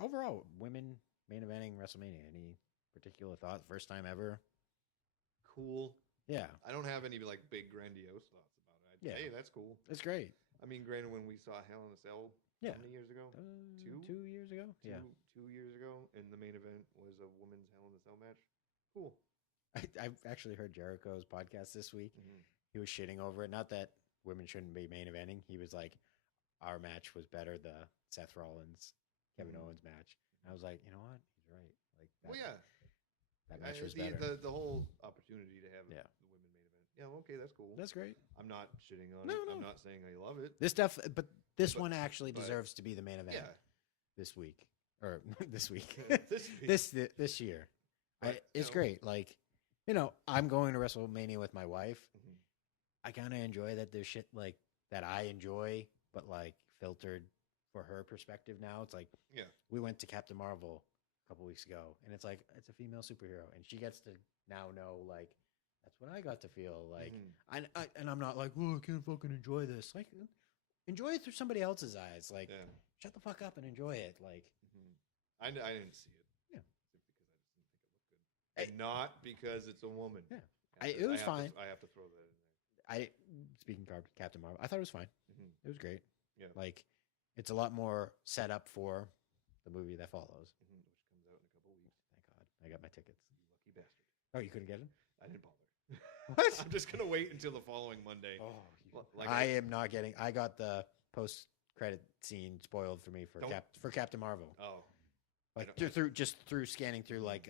Overall women main eventing WrestleMania. Any particular thought? First time ever. Cool. Yeah. I don't have any big grandiose thoughts about it. Hey, that's cool. It's great. I mean, granted, when we saw Hell in a Cell Yeah. How many years ago? 2 years ago. Yeah. 2 years ago, and the main event was a women's Hell in a Cell match. Cool. I've actually heard Jericho's podcast this week. Mm-hmm. He was shitting over it. Not that women shouldn't be main eventing. He was like, our match was better. The Seth Rollins, Kevin Owens match. And I was like, you know what? He's right. Like, that, Well, yeah. that match was better. The whole opportunity to have Yeah. the women main event. Yeah, well, okay, that's cool. That's great. I'm not shitting on No, it. no. I'm not saying I love it. This stuff, but this But- one actually but- deserves to be the main event Yeah. this week or this week, This week. this year. But, It's you know, great. Like, you know, I'm going to WrestleMania with my wife. Mhm. I kind of enjoy that there's shit like that I enjoy, but like filtered for her perspective now. It's like, Yeah. we went to Captain Marvel a couple weeks ago, and it's like, it's a female superhero, and she gets to now know, like, that's what I got to feel like. Mhm. And I'm not like, oh, I can't fucking enjoy this. Like, enjoy it through somebody else's eyes. Like, Yeah. shut the fuck up and enjoy it. Like, Mhm. I didn't see it. Yeah. Because I just didn't think it looked good. And not because it's a woman. Yeah. I it was have fine. I have to throw that in there. Speaking of Captain Marvel, I thought it was fine. Mhm. It was great. Yeah. Like, it's a lot more set up for the movie that follows. Which comes out in a couple weeks. Thank God. I got my tickets. You lucky bastard. Oh, you couldn't get it? I didn't bother. What? I'm just gonna wait until the following Monday. Oh, Like I am not getting. I got the post-credit scene spoiled for me for Don't- Captain Marvel. Oh. Like don't- through scanning through like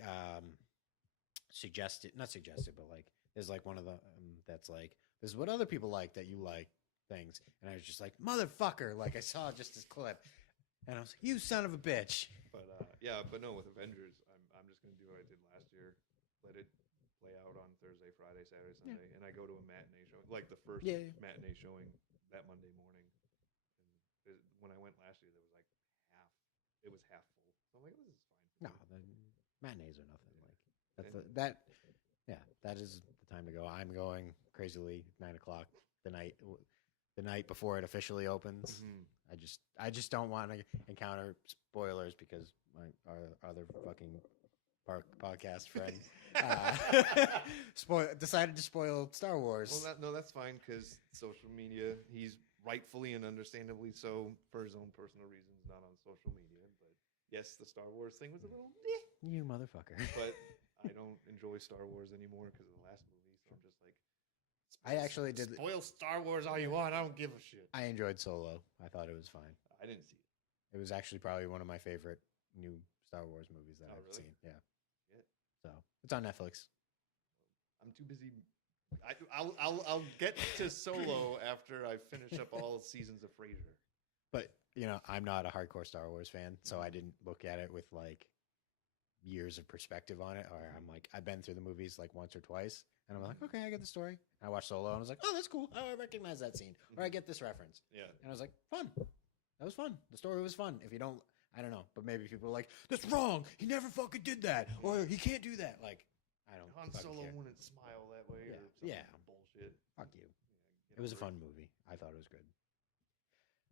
not suggested, but like there's like one of the that's like this is what other people like that you like things, and I was just like motherfucker, like I saw just this clip, and I was like, you son of a bitch. But yeah, but no, with Avengers, I'm just gonna do what I did last year. Let it play out on Thursday, Friday, Saturday, Sunday, and I go to a matinee show, like the first matinee showing that Monday morning. And when I went last year, there was like half. It was half full. So I'm like, this is fine. No, the matinees are nothing. Like that is the time to go. I'm going crazily 9:00 the night before it officially opens. Mhm. I just don't want to encounter spoilers because our other fucking podcast friend decided to spoil Star Wars. Well, that's fine because social media. He's rightfully and understandably so for his own personal reasons, not on social media. But yes, the Star Wars thing was a little. You motherfucker. But I don't enjoy Star Wars anymore because of the last movie. So I'm just like, I actually did. spoil Star Wars all you want. I don't give a shit. I enjoyed Solo. I thought it was fine. I didn't see it. It was actually probably one of my favorite new Star Wars movies that Oh, I've really? seen. Yeah. Yeah. So it's on Netflix. I'm too busy. I'll get to Solo after I finish up all seasons of Frasier. But you know, I'm not a hardcore Star Wars fan, so I didn't look at it with like years of perspective on it. Or I'm like, I've been through the movies like once or twice, and I'm like, okay, I get the story. And I watched Solo, and I was like, oh, that's cool. Oh, I recognize that scene, or I get this reference. Yeah. And I was like, fun. That was fun. The story was fun. If you don't, I don't know, but maybe people are like, that's wrong. He never fucking did that, or he can't do that. Like, I don't. Han fucking Solo care. wouldn't smile that way Yeah. or something. Yeah. Bullshit. Fuck you. Yeah, It was a get over fun movie. I thought it was good.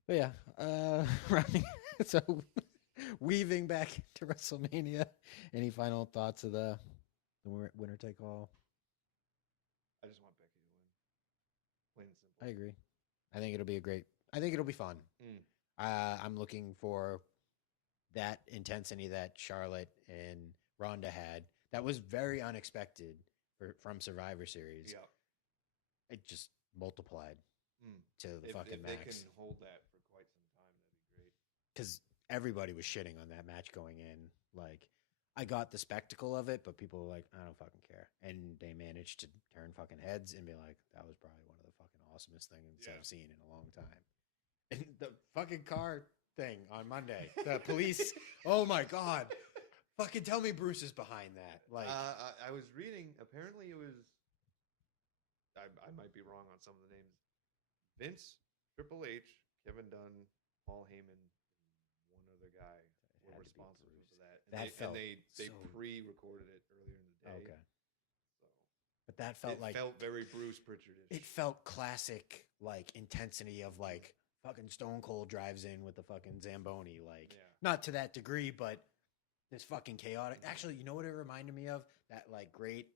But yeah, running. So weaving back to WrestleMania. Any final thoughts of the winner take all? I just want Becky to win. Plain and simple. I agree. I think it'll be I think it'll be fun. Mm. I'm looking for that intensity that Charlotte and Ronda had. That was very unexpected from Survivor Series. Yeah. It just multiplied Mm. to the If fucking they max. can hold that for quite some time, that'd be great. Because everybody was shitting on that match going in. Like, I got the spectacle of it, but people were like, I don't fucking care. And they managed to turn fucking heads and be like, that was probably one of the fucking awesomest things I've seen in a long time. And the fucking car thing on Monday, the police, oh my God. Fucking tell me Bruce is behind that. Like, I was reading, apparently it was, I might be wrong on some of the names. Vince, Triple H, Kevin Dunn, Paul Heyman, and one other guy were had to be responsible Bruce. for that. That felt they so- pre-recorded it earlier in the day. okay. So But that felt it felt very Bruce Pritchard-ish. it felt classic, like, intensity of, like, fucking Stone Cold drives in with the fucking Zamboni. Like, Yeah. not to that degree, but this fucking chaotic. Actually, you know what it reminded me of? That, like, great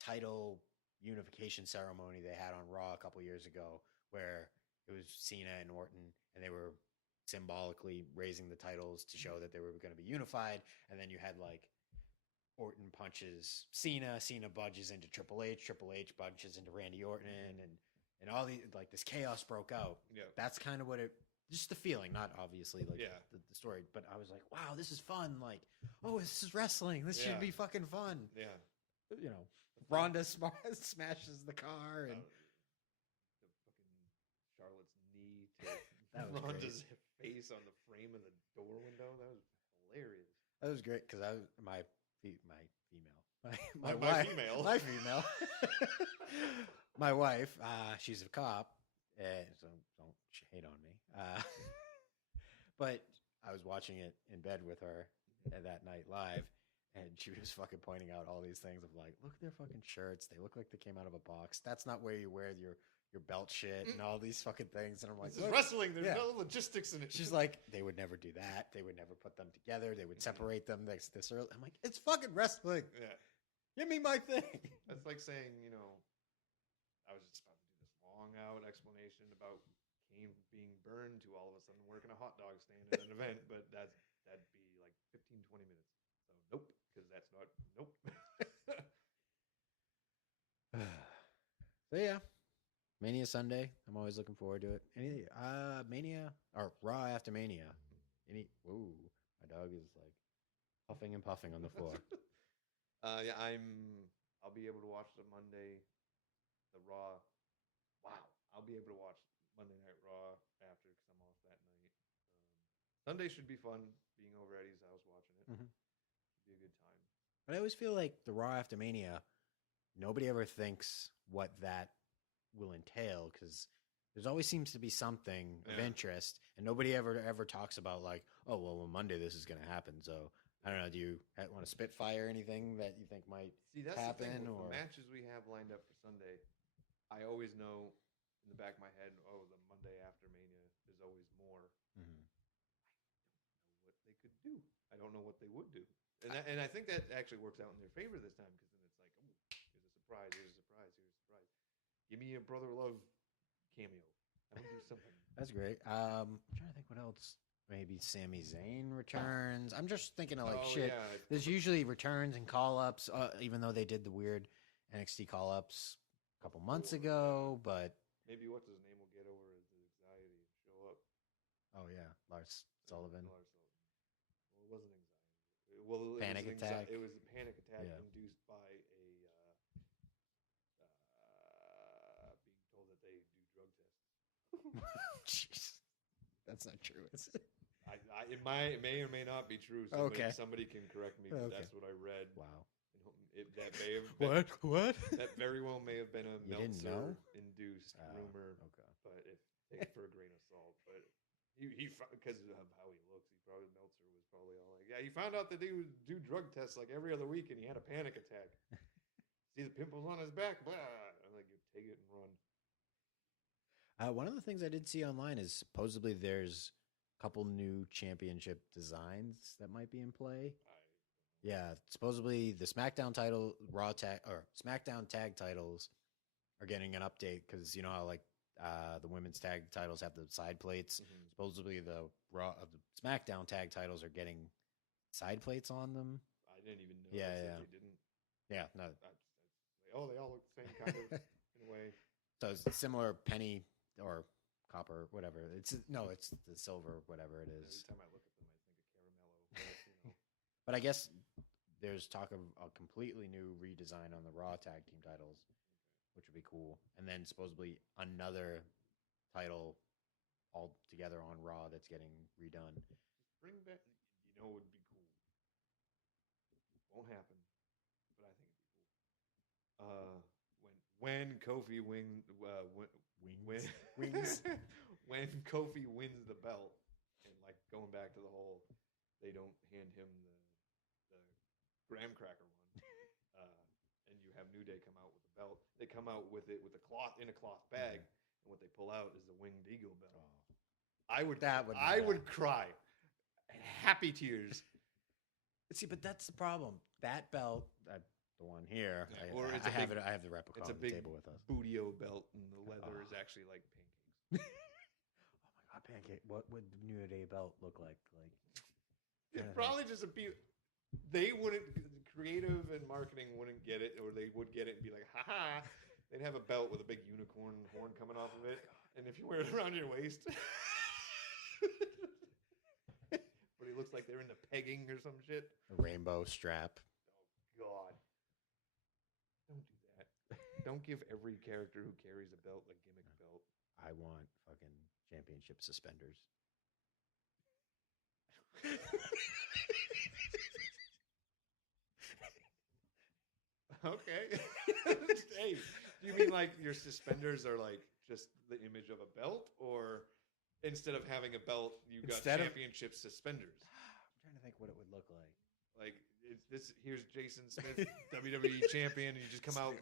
title unification ceremony they had on Raw a couple years ago, where it was Cena and Orton, and they were symbolically raising the titles to show that they were going to be unified. And then you had like Orton punches Cena, Cena budges into Triple H budges into Randy Orton, and all these, like, this chaos broke out. Yeah. That's kind of what it, just the feeling, not obviously like Yeah. the story, but I was like, wow, this is fun. Like, oh, this is wrestling. This should be fucking fun. Yeah. You know, Ronda smashes the car and the fucking Charlotte's knee to that was Ronda's face on the frame of the door window. That was hilarious. That was great because my female, My wife, female. my female, my wife. She's a cop, so don't hate on me. But I was watching it in bed with her that night live, and she was fucking pointing out all these things of like, look at their fucking shirts. They look like they came out of a box. That's not where you wear your belt shit and all these fucking things. And I'm like, This is wrestling. There's no logistics in it. She's like, they would never do that. They would never put them together. They would separate them this early. I'm like, it's fucking wrestling. Yeah. Give me my thing. That's like saying, you know, I was just about to do this long out explanation about Kane being burned to all of a sudden working a hot dog stand at an event, but that'd be like 15, 20 minutes. So nope, because that's not nope. So yeah, Mania Sunday. I'm always looking forward to it. Any Mania or Raw after Mania. Whoa, my dog is like puffing and puffing on the floor. Yeah, I'll be able to watch the Monday, the Raw. Wow, I'll be able to watch Monday Night Raw after because I'm off that night. Sunday should be fun. Being over at Eddie's house watching it, should be a good time. But I always feel like the Raw after Mania, nobody ever thinks what that will entail because there's always seems to be something of interest, and nobody ever talks about like, oh well, Monday this is going to happen. So I don't know. Do you want to spitfire anything that you think might happen? The thing with or the matches we have lined up for Sunday, I always know in the back of my head, oh, the Monday after Mania, there's always more. I don't know what they could do. I don't know what they would do, and I think that actually works out in their favor this time because then it's like, oh, here's a surprise, here's a surprise, here's a surprise. Give me a Brother Love cameo. I would do something. That's great. I'm trying to think what else. Maybe Sami Zayn returns. I'm just thinking of like shit. Yeah. There's usually returns and call-ups, even though they did the weird NXT call-ups a couple months ago. But maybe what's his name will get over his anxiety and show up. Oh yeah, Lars Sullivan. Well, it wasn't anxiety. Well, Panic attack. It was a panic attack Yeah. induced by being told that they do drug tests. Jeez, that's not true. Is it? It may or may not be true. Somebody can correct me, but that's what I read. Wow. That may have been, What? That very well may have been a You didn't know? Meltzer-induced rumor. Okay. But if take it for a grain of salt. But he because of how he looks, Meltzer was probably all like, yeah, he found out that he would do drug tests like every other week, and he had a panic attack. See the pimples on his back? Blah. I'm like, you take it and run. One of the things I did see online is supposedly there's a couple new championship designs that might be in play. Yeah, supposedly the SmackDown title, SmackDown tag titles are getting an update because you know how like the women's tag titles have the side plates. Supposedly the SmackDown tag titles are getting side plates on them. I didn't even know. Yeah. They didn't. Yeah, no. They all look the same kind of in a way. So it's similar penny or copper, whatever. It's the silver, whatever it is. Every time I look at them, I think of Caramello. But, you know. But I guess there's talk of a completely new redesign on the Raw tag team titles, which would be cool. And then supposedly another title all together on Raw that's getting redone. Just bring back, you know, it would be cool. Won't happen, but I think it'd be cool. When Kofi wins when Kofi wins the belt, and like going back to the whole, they don't hand him the graham cracker one, and you have New Day come out with the belt. They come out with it with a cloth bag, and what they pull out is the Winged Eagle belt. Oh. I would cry, happy tears. See, but that's the problem. That belt, the one here, I have the replica on the table with us. Bootio belt, and the leather is actually like pancakes. Pancake. What would the New Day belt look like? Like It'd probably just be. They wouldn't. Creative and marketing wouldn't get it, or they would get it and be like, "Ha ha!" They'd have a belt with a big unicorn horn coming off of it, and if you wear it around your waist, but it looks like they're into pegging or some shit. a rainbow strap. Oh God! Don't do that. Don't give every character who carries a belt a gimmick belt. I want fucking championship suspenders. Okay. Hey, do you mean like your suspenders are like just the image of a belt, or instead of having a belt, you got championship suspenders? I'm trying to think what it would look like. Like it's this. Here's Jason Smith, WWE champion, and you just come out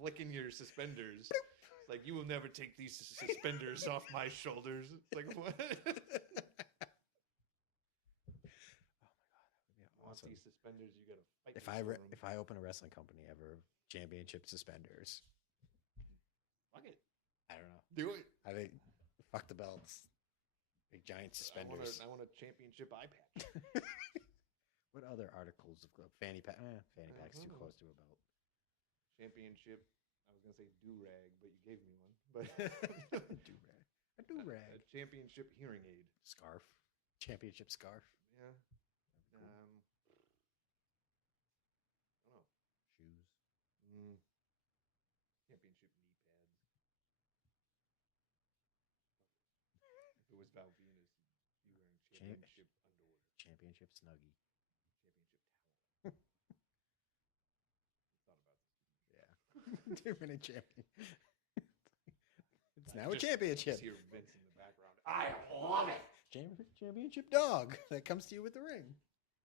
flicking your suspenders. It's like, you will never take these suspenders off my shoulders. It's like, what? Awesome. These suspenders, you gotta fight. If I open a wrestling company ever, championship suspenders. Fuck it, I don't know. do it. I think fuck the belts. Big giant suspenders. I want a championship eye patch. What other articles of fanny pack? Fanny pack's too know. close to a belt. Championship. I was gonna say do rag, but you gave me one. But A do rag. A championship hearing aid. Scarf. Championship scarf. Yeah. Cool. I don't know. Shoes. Championship knee pads. If it was Val Venus, you wearing championship underwear. Championship snuggie. Championship towel. Thought about this. Yeah. Too many champion. It's now a Just championship. hear Vince in the background. I love it. Championship dog that comes to you with the ring.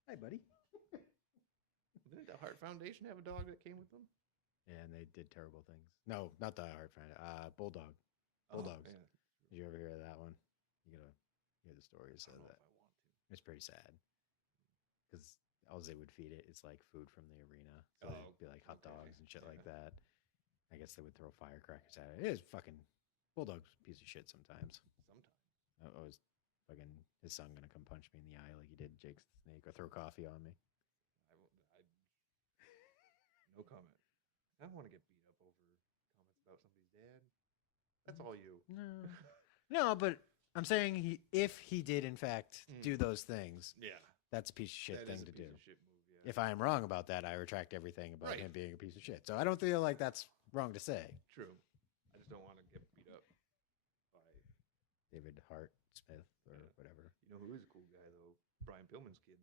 Hi, buddy. Didn't the Hart Foundation have a dog that came with them? Yeah, and they did terrible things. No, not the Hart Foundation. Bulldog. Bulldogs. Yeah. Did you ever hear of that one? You gotta hear the stories I of don't know that. if I want to. It's pretty sad because all they would feed it, it's like food from the arena. So it'd be like hot dogs and shit like that. I guess they would throw firecrackers at it. It is fucking Bulldog's a piece of shit sometimes. I was fucking his son gonna come punch me in the eye like he did Jake the Snake or throw coffee on me. No comment. I don't want to get beat up over comments about somebody's dad. That's all you. No, but I'm saying if he did in fact do those things, Yeah. that's a piece of shit That thing is a to piece do. of shit move, yeah. If I am wrong about that, I retract everything about Right. him being a piece of shit. So I don't feel like that's wrong to say. True. I just don't want to get beat up by. David Hart Smith or whatever. You know who is a cool guy though? Brian Pillman's kid.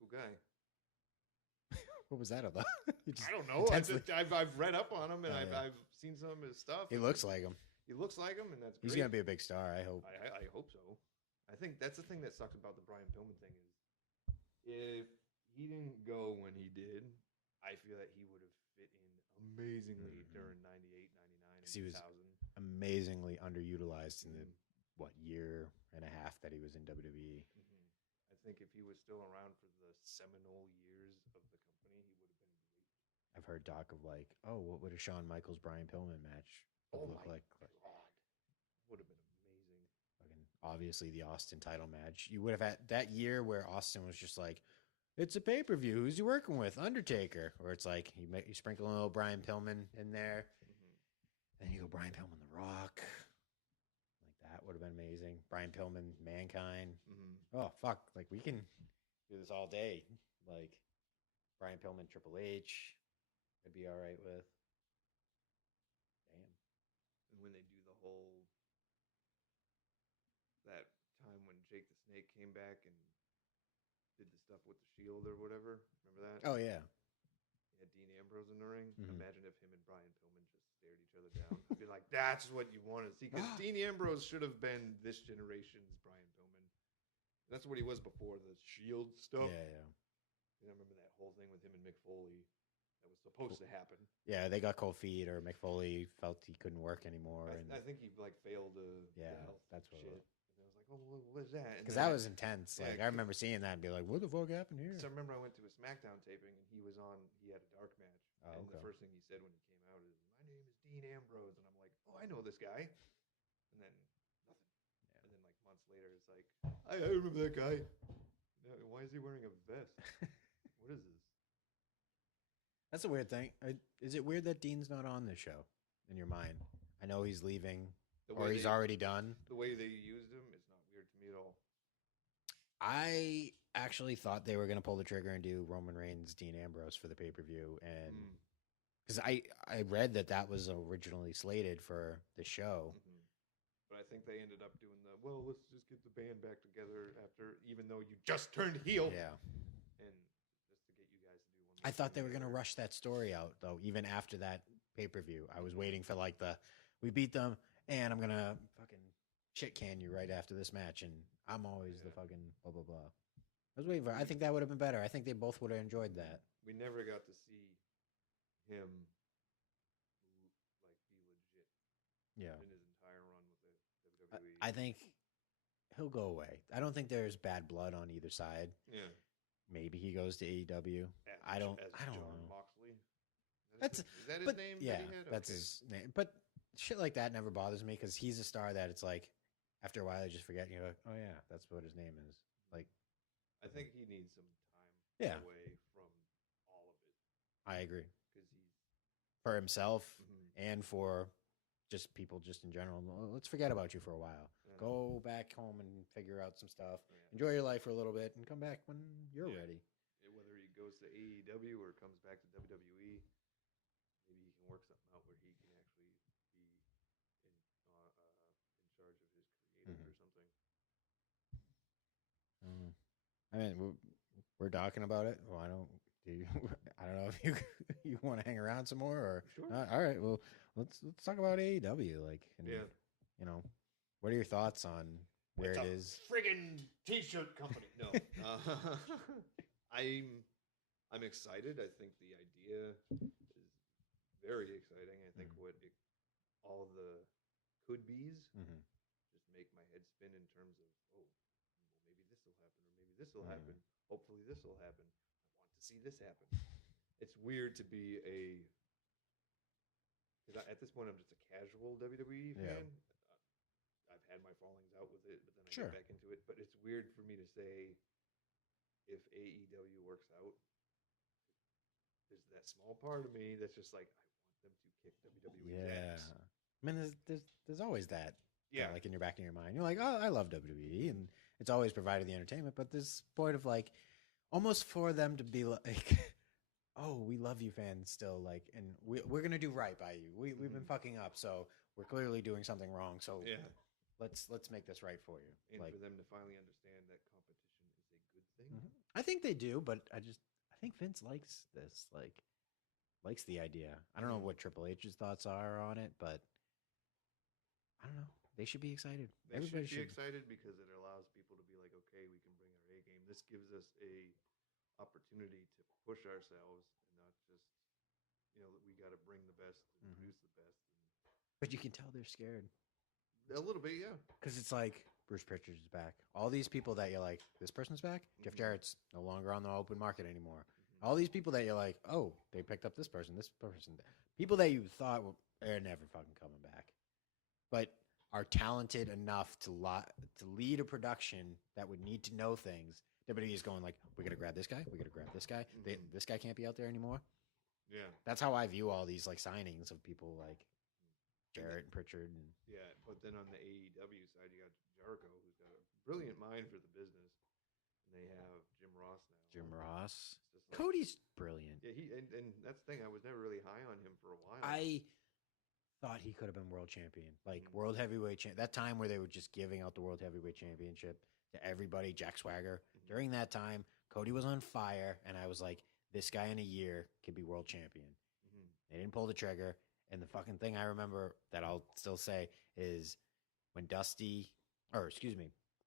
Pretty cool guy. What was that about? I don't know. I've read up on him and I've seen some of his stuff. He looks like him. He looks like him, and that's great. He's gonna be a big star. I hope. I hope so. I think that's the thing that sucks about the Brian Pillman thing is if he didn't go when he did, I feel that he would have fit in amazingly during 98, 99, and He was 2000. amazingly underutilized in the year and a half that he was in WWE. I think if he was still around for the seminal years of the company, he would have been great. I've heard talk of like, oh, what would a Shawn Michaels Brian Pillman match look like? God, would have been amazing. Fucking obviously the Austin title match. You would have had that year where Austin was just like, it's a pay-per-view. Who's you working with? Undertaker. Or it's like you sprinkle a little Brian Pillman in there. Then you go Brian Pillman, The Rock. Like that would have been amazing. Brian Pillman, Mankind. Oh, fuck. Like we can do this all day. Like Brian Pillman, Triple H. I'd be all right with. Damn. And when they do the whole that time when Jake the Snake came back and did the stuff with the Shield or whatever, remember that? Oh yeah. He had Dean Ambrose in the ring. Imagine if him and Brian Pillman just stared each other down. I'd be like, that's what you want to see. Because Dean Ambrose should have been this generation's Brian Pillman. That's what he was before the Shield stuff. Yeah. And I remember that whole thing with him and Mick Foley that was supposed to happen. Yeah, they got cold feet, or Mick Foley felt he couldn't work anymore. I think he like failed the health that's what shit. And I was like, oh, what is that? Because that was intense. Like I remember seeing that and be like, what the fuck happened here? So I remember I went to a SmackDown taping and he had a dark match. And the first thing he said when he came out is, my name is Dean Ambrose. And I'm like, oh, I know this guy. and then nothing. And then like months later, it's like, I remember that guy. No, why is he wearing a vest? What is this? That's a weird thing. Is it weird that Dean's not on this show in your mind? I know he's leaving, or he's already done. The way they used him is not weird to me at all. I actually thought they were going to pull the trigger and do Roman Reigns, Dean Ambrose for the pay-per-view. And because I read that was originally slated for the show. But I think they ended up doing let's just get the band back together after, even though you just turned heel. Yeah. And just to get you guys to do one. I thought they were going to rush that story out, though, even after that pay-per-view. I was waiting for like we beat them, and I'm going to fucking shit can you right after this match, and I'm always the fucking blah, blah, blah. I was waiting for I think that would have been better. I think they both would have enjoyed that. We never got to see him like be legit. Yeah. In his entire run with the WWE. I think he'll go away. I don't think there's bad blood on either side. Yeah. Maybe he goes to AEW. I don't John know. Moxley. Is that his name? Yeah, that he had? that's his name. But shit like that never bothers me because he's a star that it's like after a while you just forget. You're like, oh yeah, that's what his name is. Like, I think he needs some time away from all of it. I agree. Because he's for himself and for just people just in general. Let's forget about you for a while. Yeah. Go back home and figure out some stuff. Yeah. Enjoy your life for a little bit and come back when you're ready. Whether he goes to AEW or comes back to WWE, maybe he can work something out where he can actually be in charge of his creative or something. I mean, we're talking about it. Well, I don't know if you want to hang around some more or sure. All right. Well, let's talk about AEW. Like, you know, what are your thoughts on where it is? Friggin' t-shirt company. No, I'm excited. I think the idea is very exciting. I think all the could be's just make my head spin in terms of maybe this will happen or maybe this will happen. Hopefully this will happen. I want to see this happen. It's weird to be because at this point I'm just a casual WWE fan. I've had my fallings out with it, but then I get back into it. But it's weird for me to say if AEW works out, there's that small part of me that's just like, I want them to kick WWE's ass. I mean, there's always that. Like in your back of your mind. You're like, oh, I love WWE, and it's always provided the entertainment. But this point of like, almost for them to be like, oh, we love you fans still, like, and we're gonna do right by you. We've been fucking up, so we're clearly doing something wrong. So let's make this right for you. And like, for them to finally understand that competition is a good thing. I think they do, but I think Vince likes this, likes the idea. I don't know what Triple H's thoughts are on it, but I don't know. They should be excited. Everybody should be excited because it allows people to be like, okay, we can bring our A game. This gives us a opportunity to push ourselves and not just, we got to bring the best and produce the best. But you can tell they're scared. A little bit, yeah. Because it's like Bruce Pritchard is back. All these people that you're like, this person's back. Jeff Jarrett's no longer on the open market anymore. All these people that you're like, oh, they picked up this person. People that you thought they're never fucking coming back, but are talented enough to lead a production that would need to know things. WWE is going like, we got to grab this guy. We got to grab this guy. This guy can't be out there anymore. Yeah. That's how I view all these like signings of people like Jarrett and Pritchard. But then on the AEW side, you got Jericho, who's got a brilliant mind for the business. And they have Jim Ross now. Jim Ross. Like, Cody's brilliant. Yeah, and that's the thing. I was never really high on him for a while. I thought he could have been world champion, like world heavyweight champ. That time where they were just giving out the world heavyweight championship to everybody, Jack Swagger. During that time, Cody was on fire, and I was like, this guy in a year could be world champion. They didn't pull the trigger, and the fucking thing I remember that I'll still say is when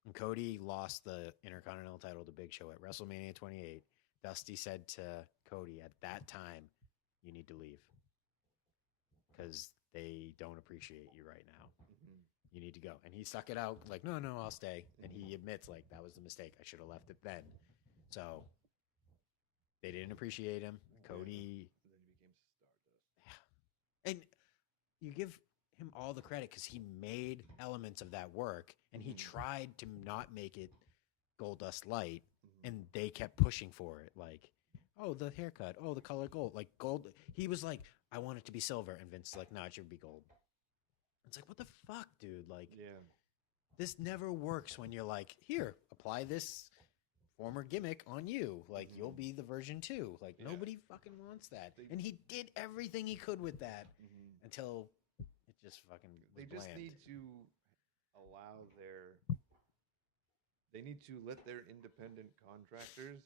when Cody lost the Intercontinental title to Big Show at WrestleMania 28, Dusty said to Cody at that time, you need to leave because they don't appreciate you right now. You need to go. And he stuck it out like, no, I'll stay. And he admits like, that was the mistake. I should have left it then. So they didn't appreciate him. Cody. And then he became Stardust. Yeah. And you give him all the credit because he made elements of that work, and he tried to not make it Goldust Light, and they kept pushing for it. Like, oh, the haircut, oh, the color gold, like gold. He was like, I want it to be silver, and Vince is like, no, it should be gold. It's like, what the fuck, dude? Like, this never works when you're like, here, apply this former gimmick on you. Like, you'll be the version 2. Like, nobody fucking wants that. And he did everything he could with that until it just fucking was They just bland. need to allow they need to let their independent contractors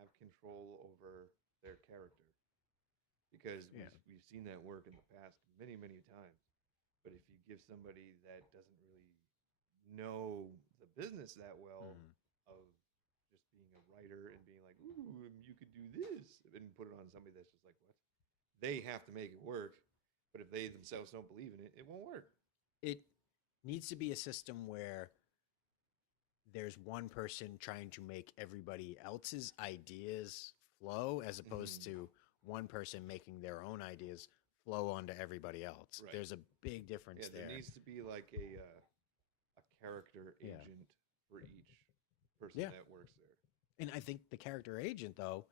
have control over their character. Because we've seen that work in the past many, many times. But if you give somebody that doesn't really know the business that well of just being a writer and being like, ooh, you could do this, and put it on somebody that's just like, what? They have to make it work. But if they themselves don't believe in it, it won't work. It needs to be a system where there's one person trying to make everybody else's ideas flow as opposed to one person making their own ideas flow onto everybody else. Right. There's a big difference there. There needs to be like a character agent for each person that works there. And I think the character agent, though,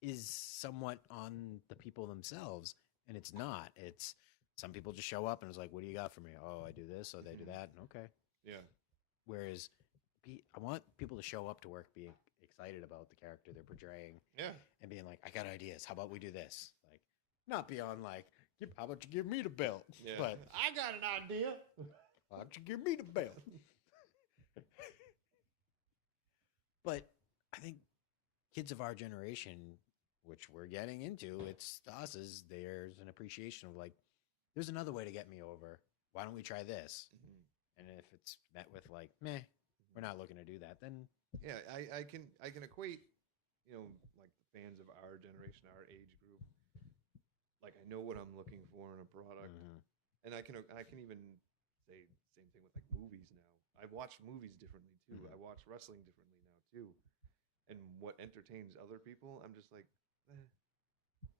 is somewhat on the people themselves, and it's not. It's some people just show up and it's like, what do you got for me? Oh, I do this, oh, they do that, and okay. Yeah. Whereas I want people to show up to work being excited about the character they're portraying. Yeah. And being like, I got ideas. How about we do this? Like, not beyond like, how about you give me the belt? Yeah. But I got an idea. Why don't you give me the belt? But I think kids of our generation, which we're getting into, it's us, is there's an appreciation of like, there's another way to get me over. Why don't we try this? And if it's met with like, meh, we're not looking to do that, then I can equate, like the fans of our generation, our age group. Like, I know what I'm looking for in a product, and I can even say the same thing with like movies now. I watch movies differently too. I watch wrestling differently now too, and what entertains other people, I'm just like, eh.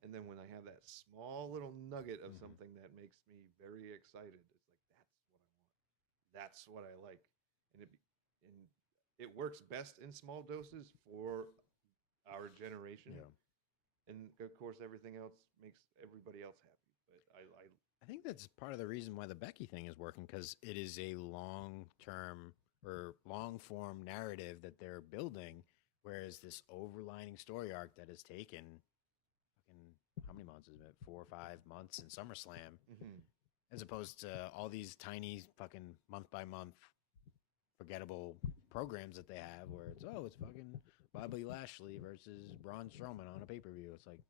And then when I have that small little nugget of something that makes me very excited, it's like, that's what I want. That's what I like, and it works best in small doses for our generation. Yeah. And of course, everything else makes everybody else happy. But I think that's part of the reason why the Becky thing is working, because it is a long-term or long-form narrative that they're building, whereas this overlining story arc that has taken how many months is it? 4 or 5 months in SummerSlam, as opposed to all these tiny fucking month-by-month forgettable programs that they have where it's fucking Bobby Lashley versus Braun Strowman on a pay-per-view. It's like,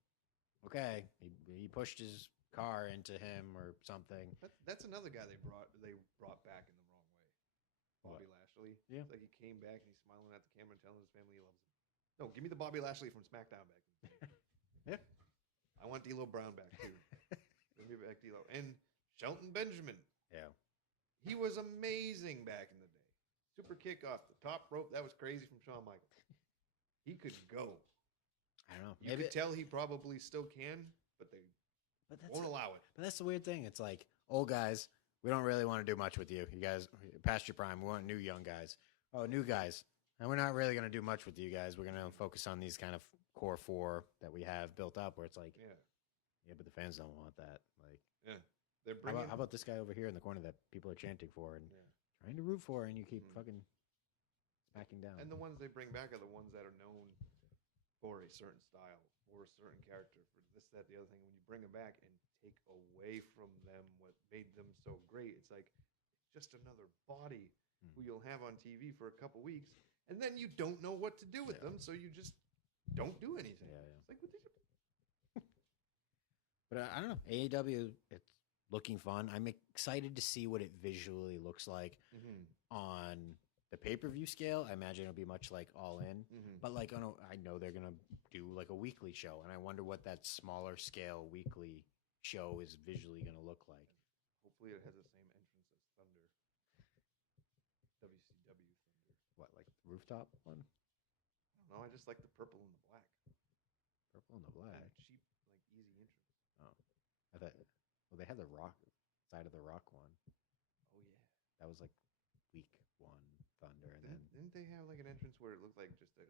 okay, he pushed his car into him or something. That's another guy they brought back in the wrong way. Bobby Lashley. Yeah. It's like he came back and he's smiling at the camera and telling his family he loves him. No, give me the Bobby Lashley from SmackDown back. Yeah. I want D'Lo Brown back too. Give me back D'Lo. And Shelton Benjamin. Yeah. He was amazing back in the day. Super kick off the top rope. That was crazy from Shawn Michaels. He could go. I don't know. You could tell he probably still can, but they won't allow it. But that's the weird thing. It's like, old guys, we don't really want to do much with you. You guys, past your prime, we want new young guys. Oh, new guys. And we're not really going to do much with you guys. We're going to focus on these kind of core 4 that we have built up where it's like, yeah, but the fans don't want that. Like, yeah. They're bringing... how about this guy over here in the corner that people are chanting for and trying to root for, and you keep fucking smacking down? And the ones they bring back are the ones that are known for a certain style, for a certain character, for this, that, the other thing. When you bring them back and take away from them what made them so great, it's like just another body who you'll have on TV for a couple weeks, and then you don't know what to do with them, so you just don't do anything. It's like, what did you... But I don't know. AEW, it's looking fun. I'm excited to see what it visually looks like on the pay-per-view scale. I imagine it'll be much like All In. But like, I know they're going to do like a weekly show, and I wonder what that smaller scale weekly show is visually going to look like. Hopefully it has the same entrance as Thunder. WCW Thunder. What, like the rooftop one? I don't know. I just like the purple and the black. Purple and the black? Cheap, like easy entrance. Oh. I thought, well, they had the Rock. Side of the Rock one. Oh yeah. That was like week 1 Thunder, and then Didn't they have like an entrance where it looked like just a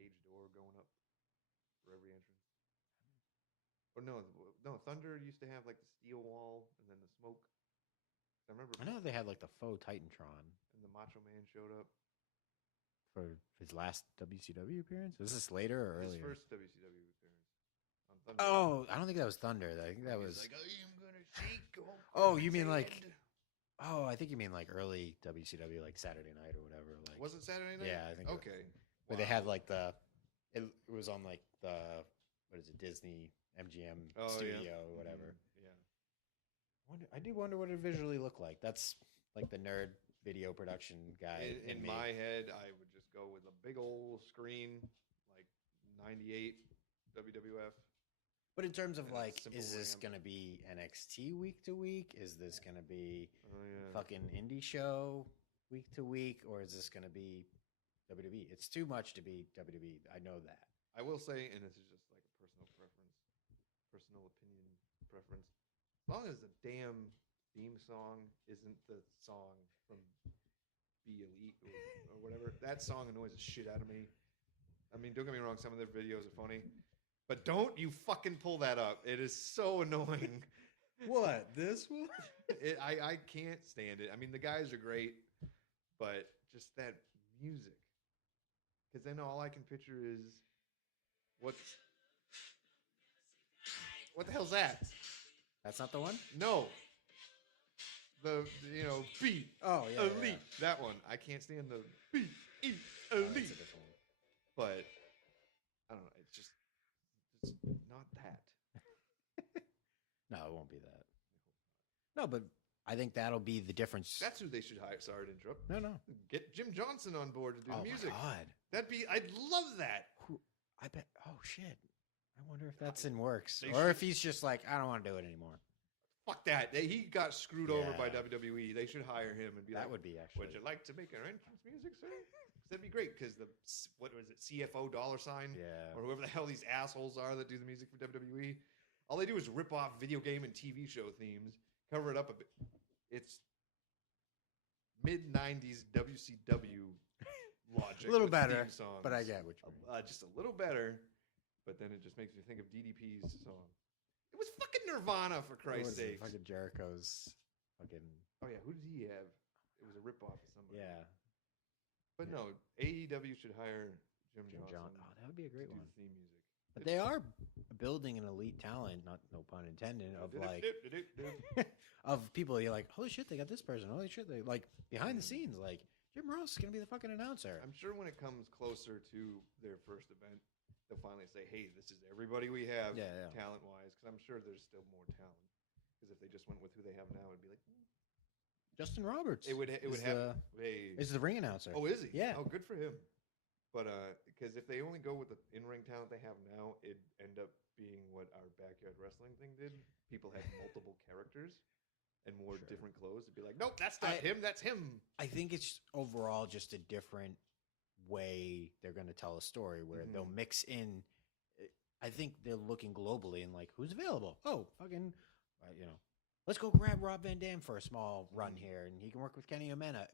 cage door going up for every entrance? Or no, Thunder used to have like the steel wall and then the smoke. I remember. I know they had like the faux Titantron And the Macho Man showed up. for his last WCW appearance. Was this later or His earlier? first WCW appearance on Thunder. Oh, I don't think that was Thunder. I think that He's was. like, I am gonna shake. Oh, you mean like? Oh, I think you mean like early WCW, like Saturday Night or whatever. Like, Was it Saturday night? Yeah, I think. Okay. Where they had like the, it was on like the, what is it, Disney MGM studio or whatever. Yeah. I do wonder what it visually looked like. That's like the nerd video production guy. In my head, I would just go with a big old screen, like 98 WWF. But in terms of and a like, simple is this ramp. going to be NXT week to week? Is this going to be Oh yeah. fucking indie show week to week? Or is this going to be WWE? It's too much to be WWE. I know that. I will say, and this is just like a personal preference, personal opinion preference. As long as the damn theme song isn't the song from Be Elite or whatever, that song annoys the shit out of me. I mean, don't get me wrong, some of their videos are funny, but don't you fucking pull that up. It is so annoying. What? This one? I can't stand it. I mean, the guys are great, but just that music. Because then all I can picture is what the hell's that? That's not the one? No. Be Oh, yeah. Elite. That one. I can't stand the Be Elite. Oh, that's a different one. But I don't know. It's not that. No, it won't be that. No, but I think that'll be the difference. That's who they should hire. Sorry to interrupt. No. Get Jim Johnson on board to do Oh the music. my God. I'd love that. I bet. Oh shit. I wonder if that's in works, They or should- if he's just like, I don't want to do it anymore. Fuck that. He got screwed over by Yeah. WWE. They should hire him and be That like, would be actually. would you like to make our entrance music, sir? 'Cause that'd be great. Because what was it, CFO $sign, Yeah. or whoever the hell these assholes are that do the music for WWE. All they do is rip off video game and TV show themes, cover it up a bit. It's mid '90s WCW logic. A little with better, theme songs. but I get what you mean. Just a little better. But then it just makes me think of DDP's song. It was fucking Nirvana, for What Christ's is it? sake. Fucking Jericho's. Fucking. Oh yeah, who did he have? It was a ripoff of somebody. Yeah. But no, AEW should hire Jim Jim Johnson. John. Oh, that would be a to great do one. the theme music. But they are building an elite talent, not no pun intended, of like of people. You're like, holy shit, they got this person. Holy shit, they like behind the scenes. Like Jim Ross is gonna be the fucking announcer. I'm sure when it comes closer to their first event, they'll finally say, "Hey, this is everybody we have, Yeah. talent-wise." Because I'm sure there's still more talent. Because if they just went with who they have now, it'd be like Justin Roberts. it would is have. is the ring announcer. Oh, is he? Yeah. Oh, good for him. But because if they only go with the in-ring talent they have now, it'd end up being what our backyard wrestling thing did. People had multiple characters and more Sure. different clothes. It'd be like, nope, that's not him. That's him. I think it's overall just a different way they're going to tell a story where Mhm. they'll mix in. I think they're looking globally and like, who's available? Oh, fucking, let's go grab Rob Van Dam for a small run Mhm. here, and he can work with Kenny Omega,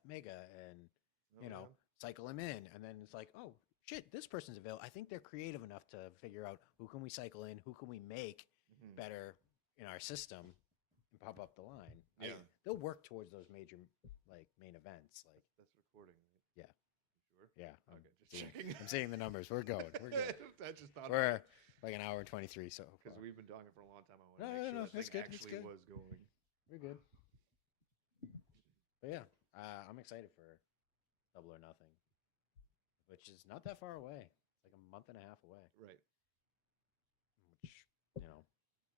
and Oh, yeah. cycle him in, and then it's like, oh shit, this person's available. I think they're creative enough to figure out who can we cycle in, who can we make Mhm. better in our system, and pop up the line. Yeah. They'll work towards those major like main events, like. That's recording, right? Yeah. You sure? Yeah, Okay, just checking. I'm seeing the numbers. We're going. We're good. I just thought We're like an hour and 23. So because far. we've been talking for a long time. I want No, to make no, sure no, that that's thing good, that's actually good. was going. We're good. But yeah, I'm excited for Double or Nothing, which is not that far away. It's like a month and a half away. Right.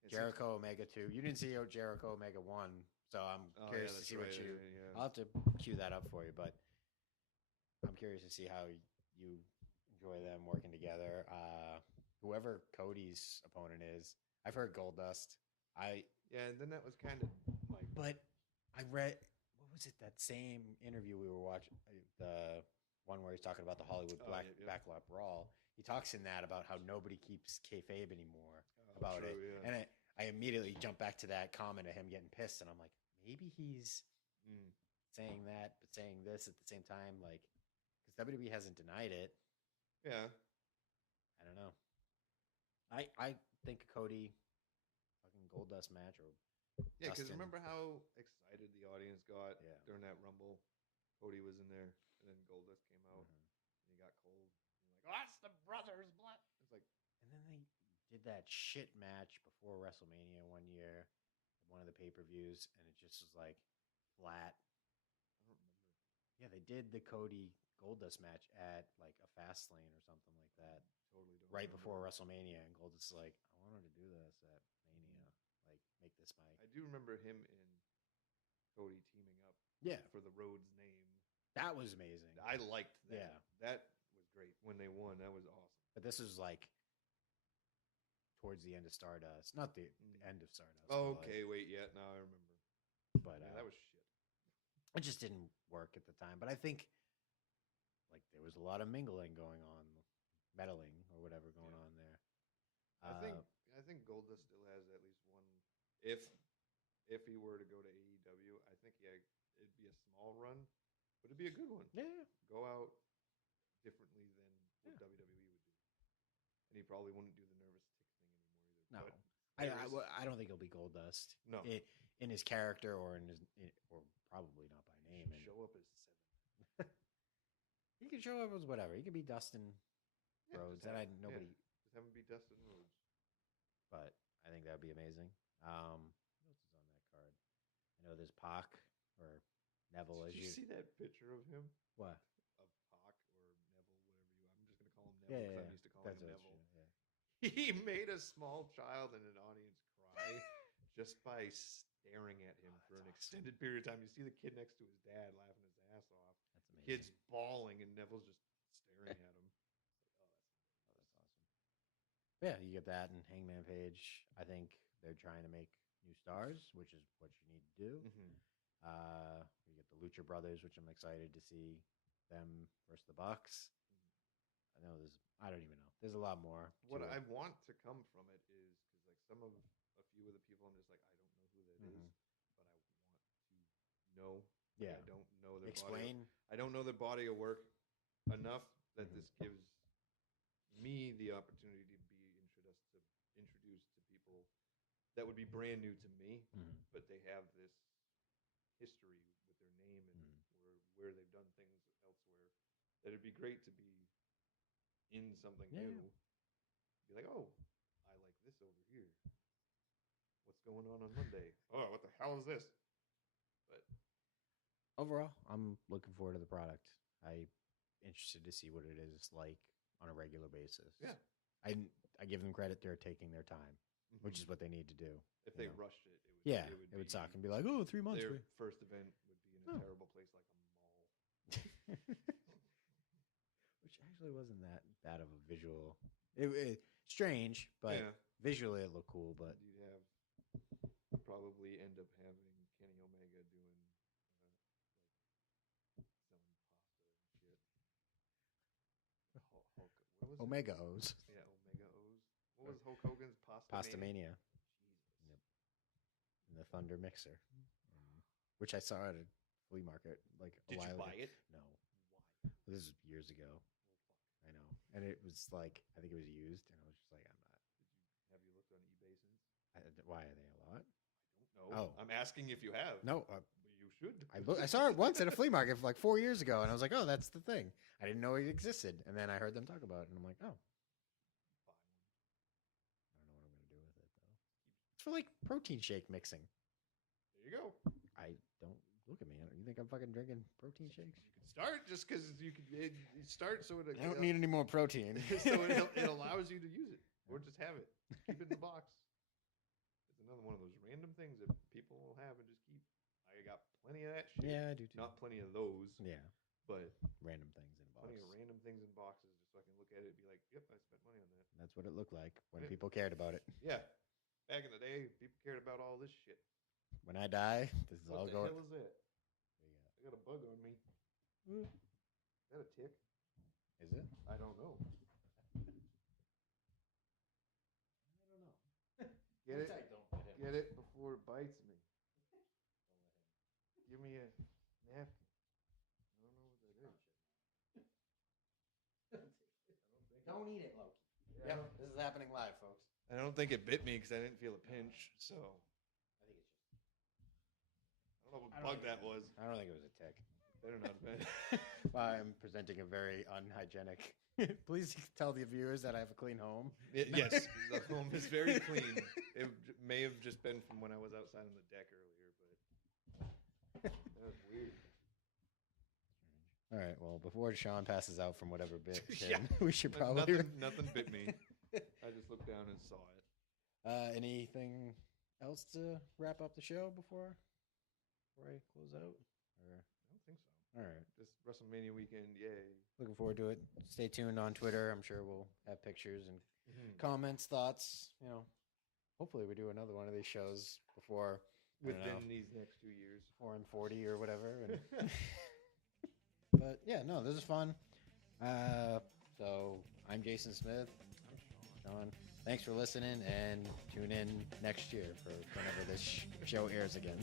Which It Jericho Omega 2. You didn't see Jericho Omega 1, so I'm seems- curious to that's see right, what you. yeah. I'll have to cue that up for you, but I'm curious to see how you enjoy them working together. Whoever Cody's opponent is, I've heard Goldust. Yeah, and then that was kind of like But I read, what was it, that same interview we were watching, the one where he's talking about the Hollywood Oh, yeah. Backlot Brawl. He talks in that about how nobody keeps kayfabe anymore about true, it. yeah. And I immediately jump back to that comment of him getting pissed, and I'm like, maybe he's saying that, but saying this at the same time, like, because WWE hasn't denied it. Yeah. I don't know. I think Cody fucking Goldust match or Yeah, because Dustin. remember how excited the audience got Yeah. during that Rumble? Cody was in there, and then Goldust came out, and he got cold. And like, oh, that's the brother's blood. It's like, and then they did that shit match before WrestleMania one year, one of the pay-per-views, and it just was like flat. I don't remember. Yeah, they did the Cody Goldust match at like a Fastlane or something like that. Totally don't Right remember. before WrestleMania, and Goldust is like, I wanted to do this at Mania. Like, make this my. I do remember him and Cody teaming up. Yeah. For the Rhodes name. That was amazing. I liked that. Yeah. That was great when they won. That was awesome. But this was like towards the end of Stardust, not the end of Stardust. Oh, okay, wait, yeah, now I remember. But yeah, that was shit. It just didn't work at the time. But I think like there was a lot of mingling going on, meddling or whatever going on there. I think Goldust still has at least one. If he were to go to AEW, I think it'd be a small run, but it'd be a good one. Yeah. Go out differently than what WWE would do, and he probably wouldn't do the nervous tick thing anymore either. No, I don't think he'll be Goldust. No, in his character or or probably not by name. Show up as 7. He can show up as whatever. He could be Dustin Rhodes. Nobody. Just have him be Dustin Rhodes. But I think that'd be amazing. What else is on that card? I know there's Pac or Neville. Did you see that picture of him? What? Of Pac or Neville, whatever you. I'm just gonna call him Neville because I'm used to calling him Neville. Yeah. He made a small child in an audience cry just by staring at him for an extended period of time. You see the kid next to his dad laughing his ass off. That's The amazing. kid's bawling and Neville's just staring at him. That's awesome. Yeah, you get that and Hangman Page. I think they're trying to make new stars, which is what you need to do. You get the Lucha Brothers, which I'm excited to see them versus the Bucks. I know I don't even know. There's a lot more. What I want to come from it is because like a few of the people, I'm just like, I don't know who that is, but I want to know. Yeah, I don't know their explain. I don't know their body of work enough that this gives me the opportunity to be introduced to people that would be brand new to me, but they have this history with their name and where they've done things elsewhere. That it'd be great to be in something new. Be like, oh, I like this over here. What's going on Monday? Oh, what the hell is this? But overall, I'm looking forward to the product. I'm interested to see what it is like on a regular basis. Yeah. I give them credit. They're taking their time, which is what they need to do. If they rushed it, it would suck and be like, oh, 3 months. Their first event would be in a terrible place like a mall. Which actually wasn't that bad of a visual. It strange, but visually it looked cool. But you'd probably end up having Kenny Omega doing like selling pasta and shit. What was Omega O's. Yeah, Omega O's. What was Hulk Hogan's Pasta Mania? Jesus. Yep. And the Thunder Mixer, which I saw at a flea market like a while ago. Did you buy it? No. Why? This is years ago. I know, and it was like I think it was used, and I was just like, I'm not. Have you looked on eBay since? Why are they a lot? I don't know. I'm asking if you have. No, you should. I saw it once at a flea market like 4 years ago, and I was like, oh, that's the thing. I didn't know it existed, and then I heard them talk about it, and I'm like, oh. Buy one. I don't know what I'm gonna do with it though. It's for like protein shake mixing. There you go. I don't look at me. You think I'm fucking drinking protein shakes? You can start just because you can start so it. I don't need any more protein. So it allows you to use it or just have it. Keep it in the box. It's another one of those random things that people will have and just keep. I got plenty of that shit. Yeah, I do too. Not plenty of those. Yeah. But random things in boxes. Plenty of random things in boxes just so I can look at it and be like, yep, I spent money on that. That's what it looked like when people cared about it. Yeah. Back in the day, people cared about all this shit. When I die, this is all going. What the hell is that? I got a bug on me. Is that a tick? Is it? I don't know. I don't know. Get it? I don't. get it before it bites me. Give me a napkin. I don't know what that is. Don't eat it, Loki. Yeah, this is happening live, folks. I don't think it bit me because I didn't feel a pinch. So I think it's just. I don't know what bug that was. I don't think it was a tick. Better not have been. I'm presenting a very unhygienic. Please tell the viewers that I have a clean home. Yes, the home is very clean. It may have just been from when I was outside on the deck earlier, but that was weird. All right. Well, before Sean passes out from whatever bit, Yeah. we should probably. Nothing bit me. I just looked down and saw it. Anything else to wrap up the show before I close out? Or? I don't think so. All right. This WrestleMania weekend, yay. Looking forward to it. Stay tuned on Twitter. I'm sure we'll have pictures and comments, thoughts. You know, hopefully we do another one of these shows before Within these next 2 years. 4 and 40 or whatever. And but yeah, no, this is fun. So I'm Jason Smith. I'm Sean. Thanks for listening, and tune in next year for whenever this show airs again.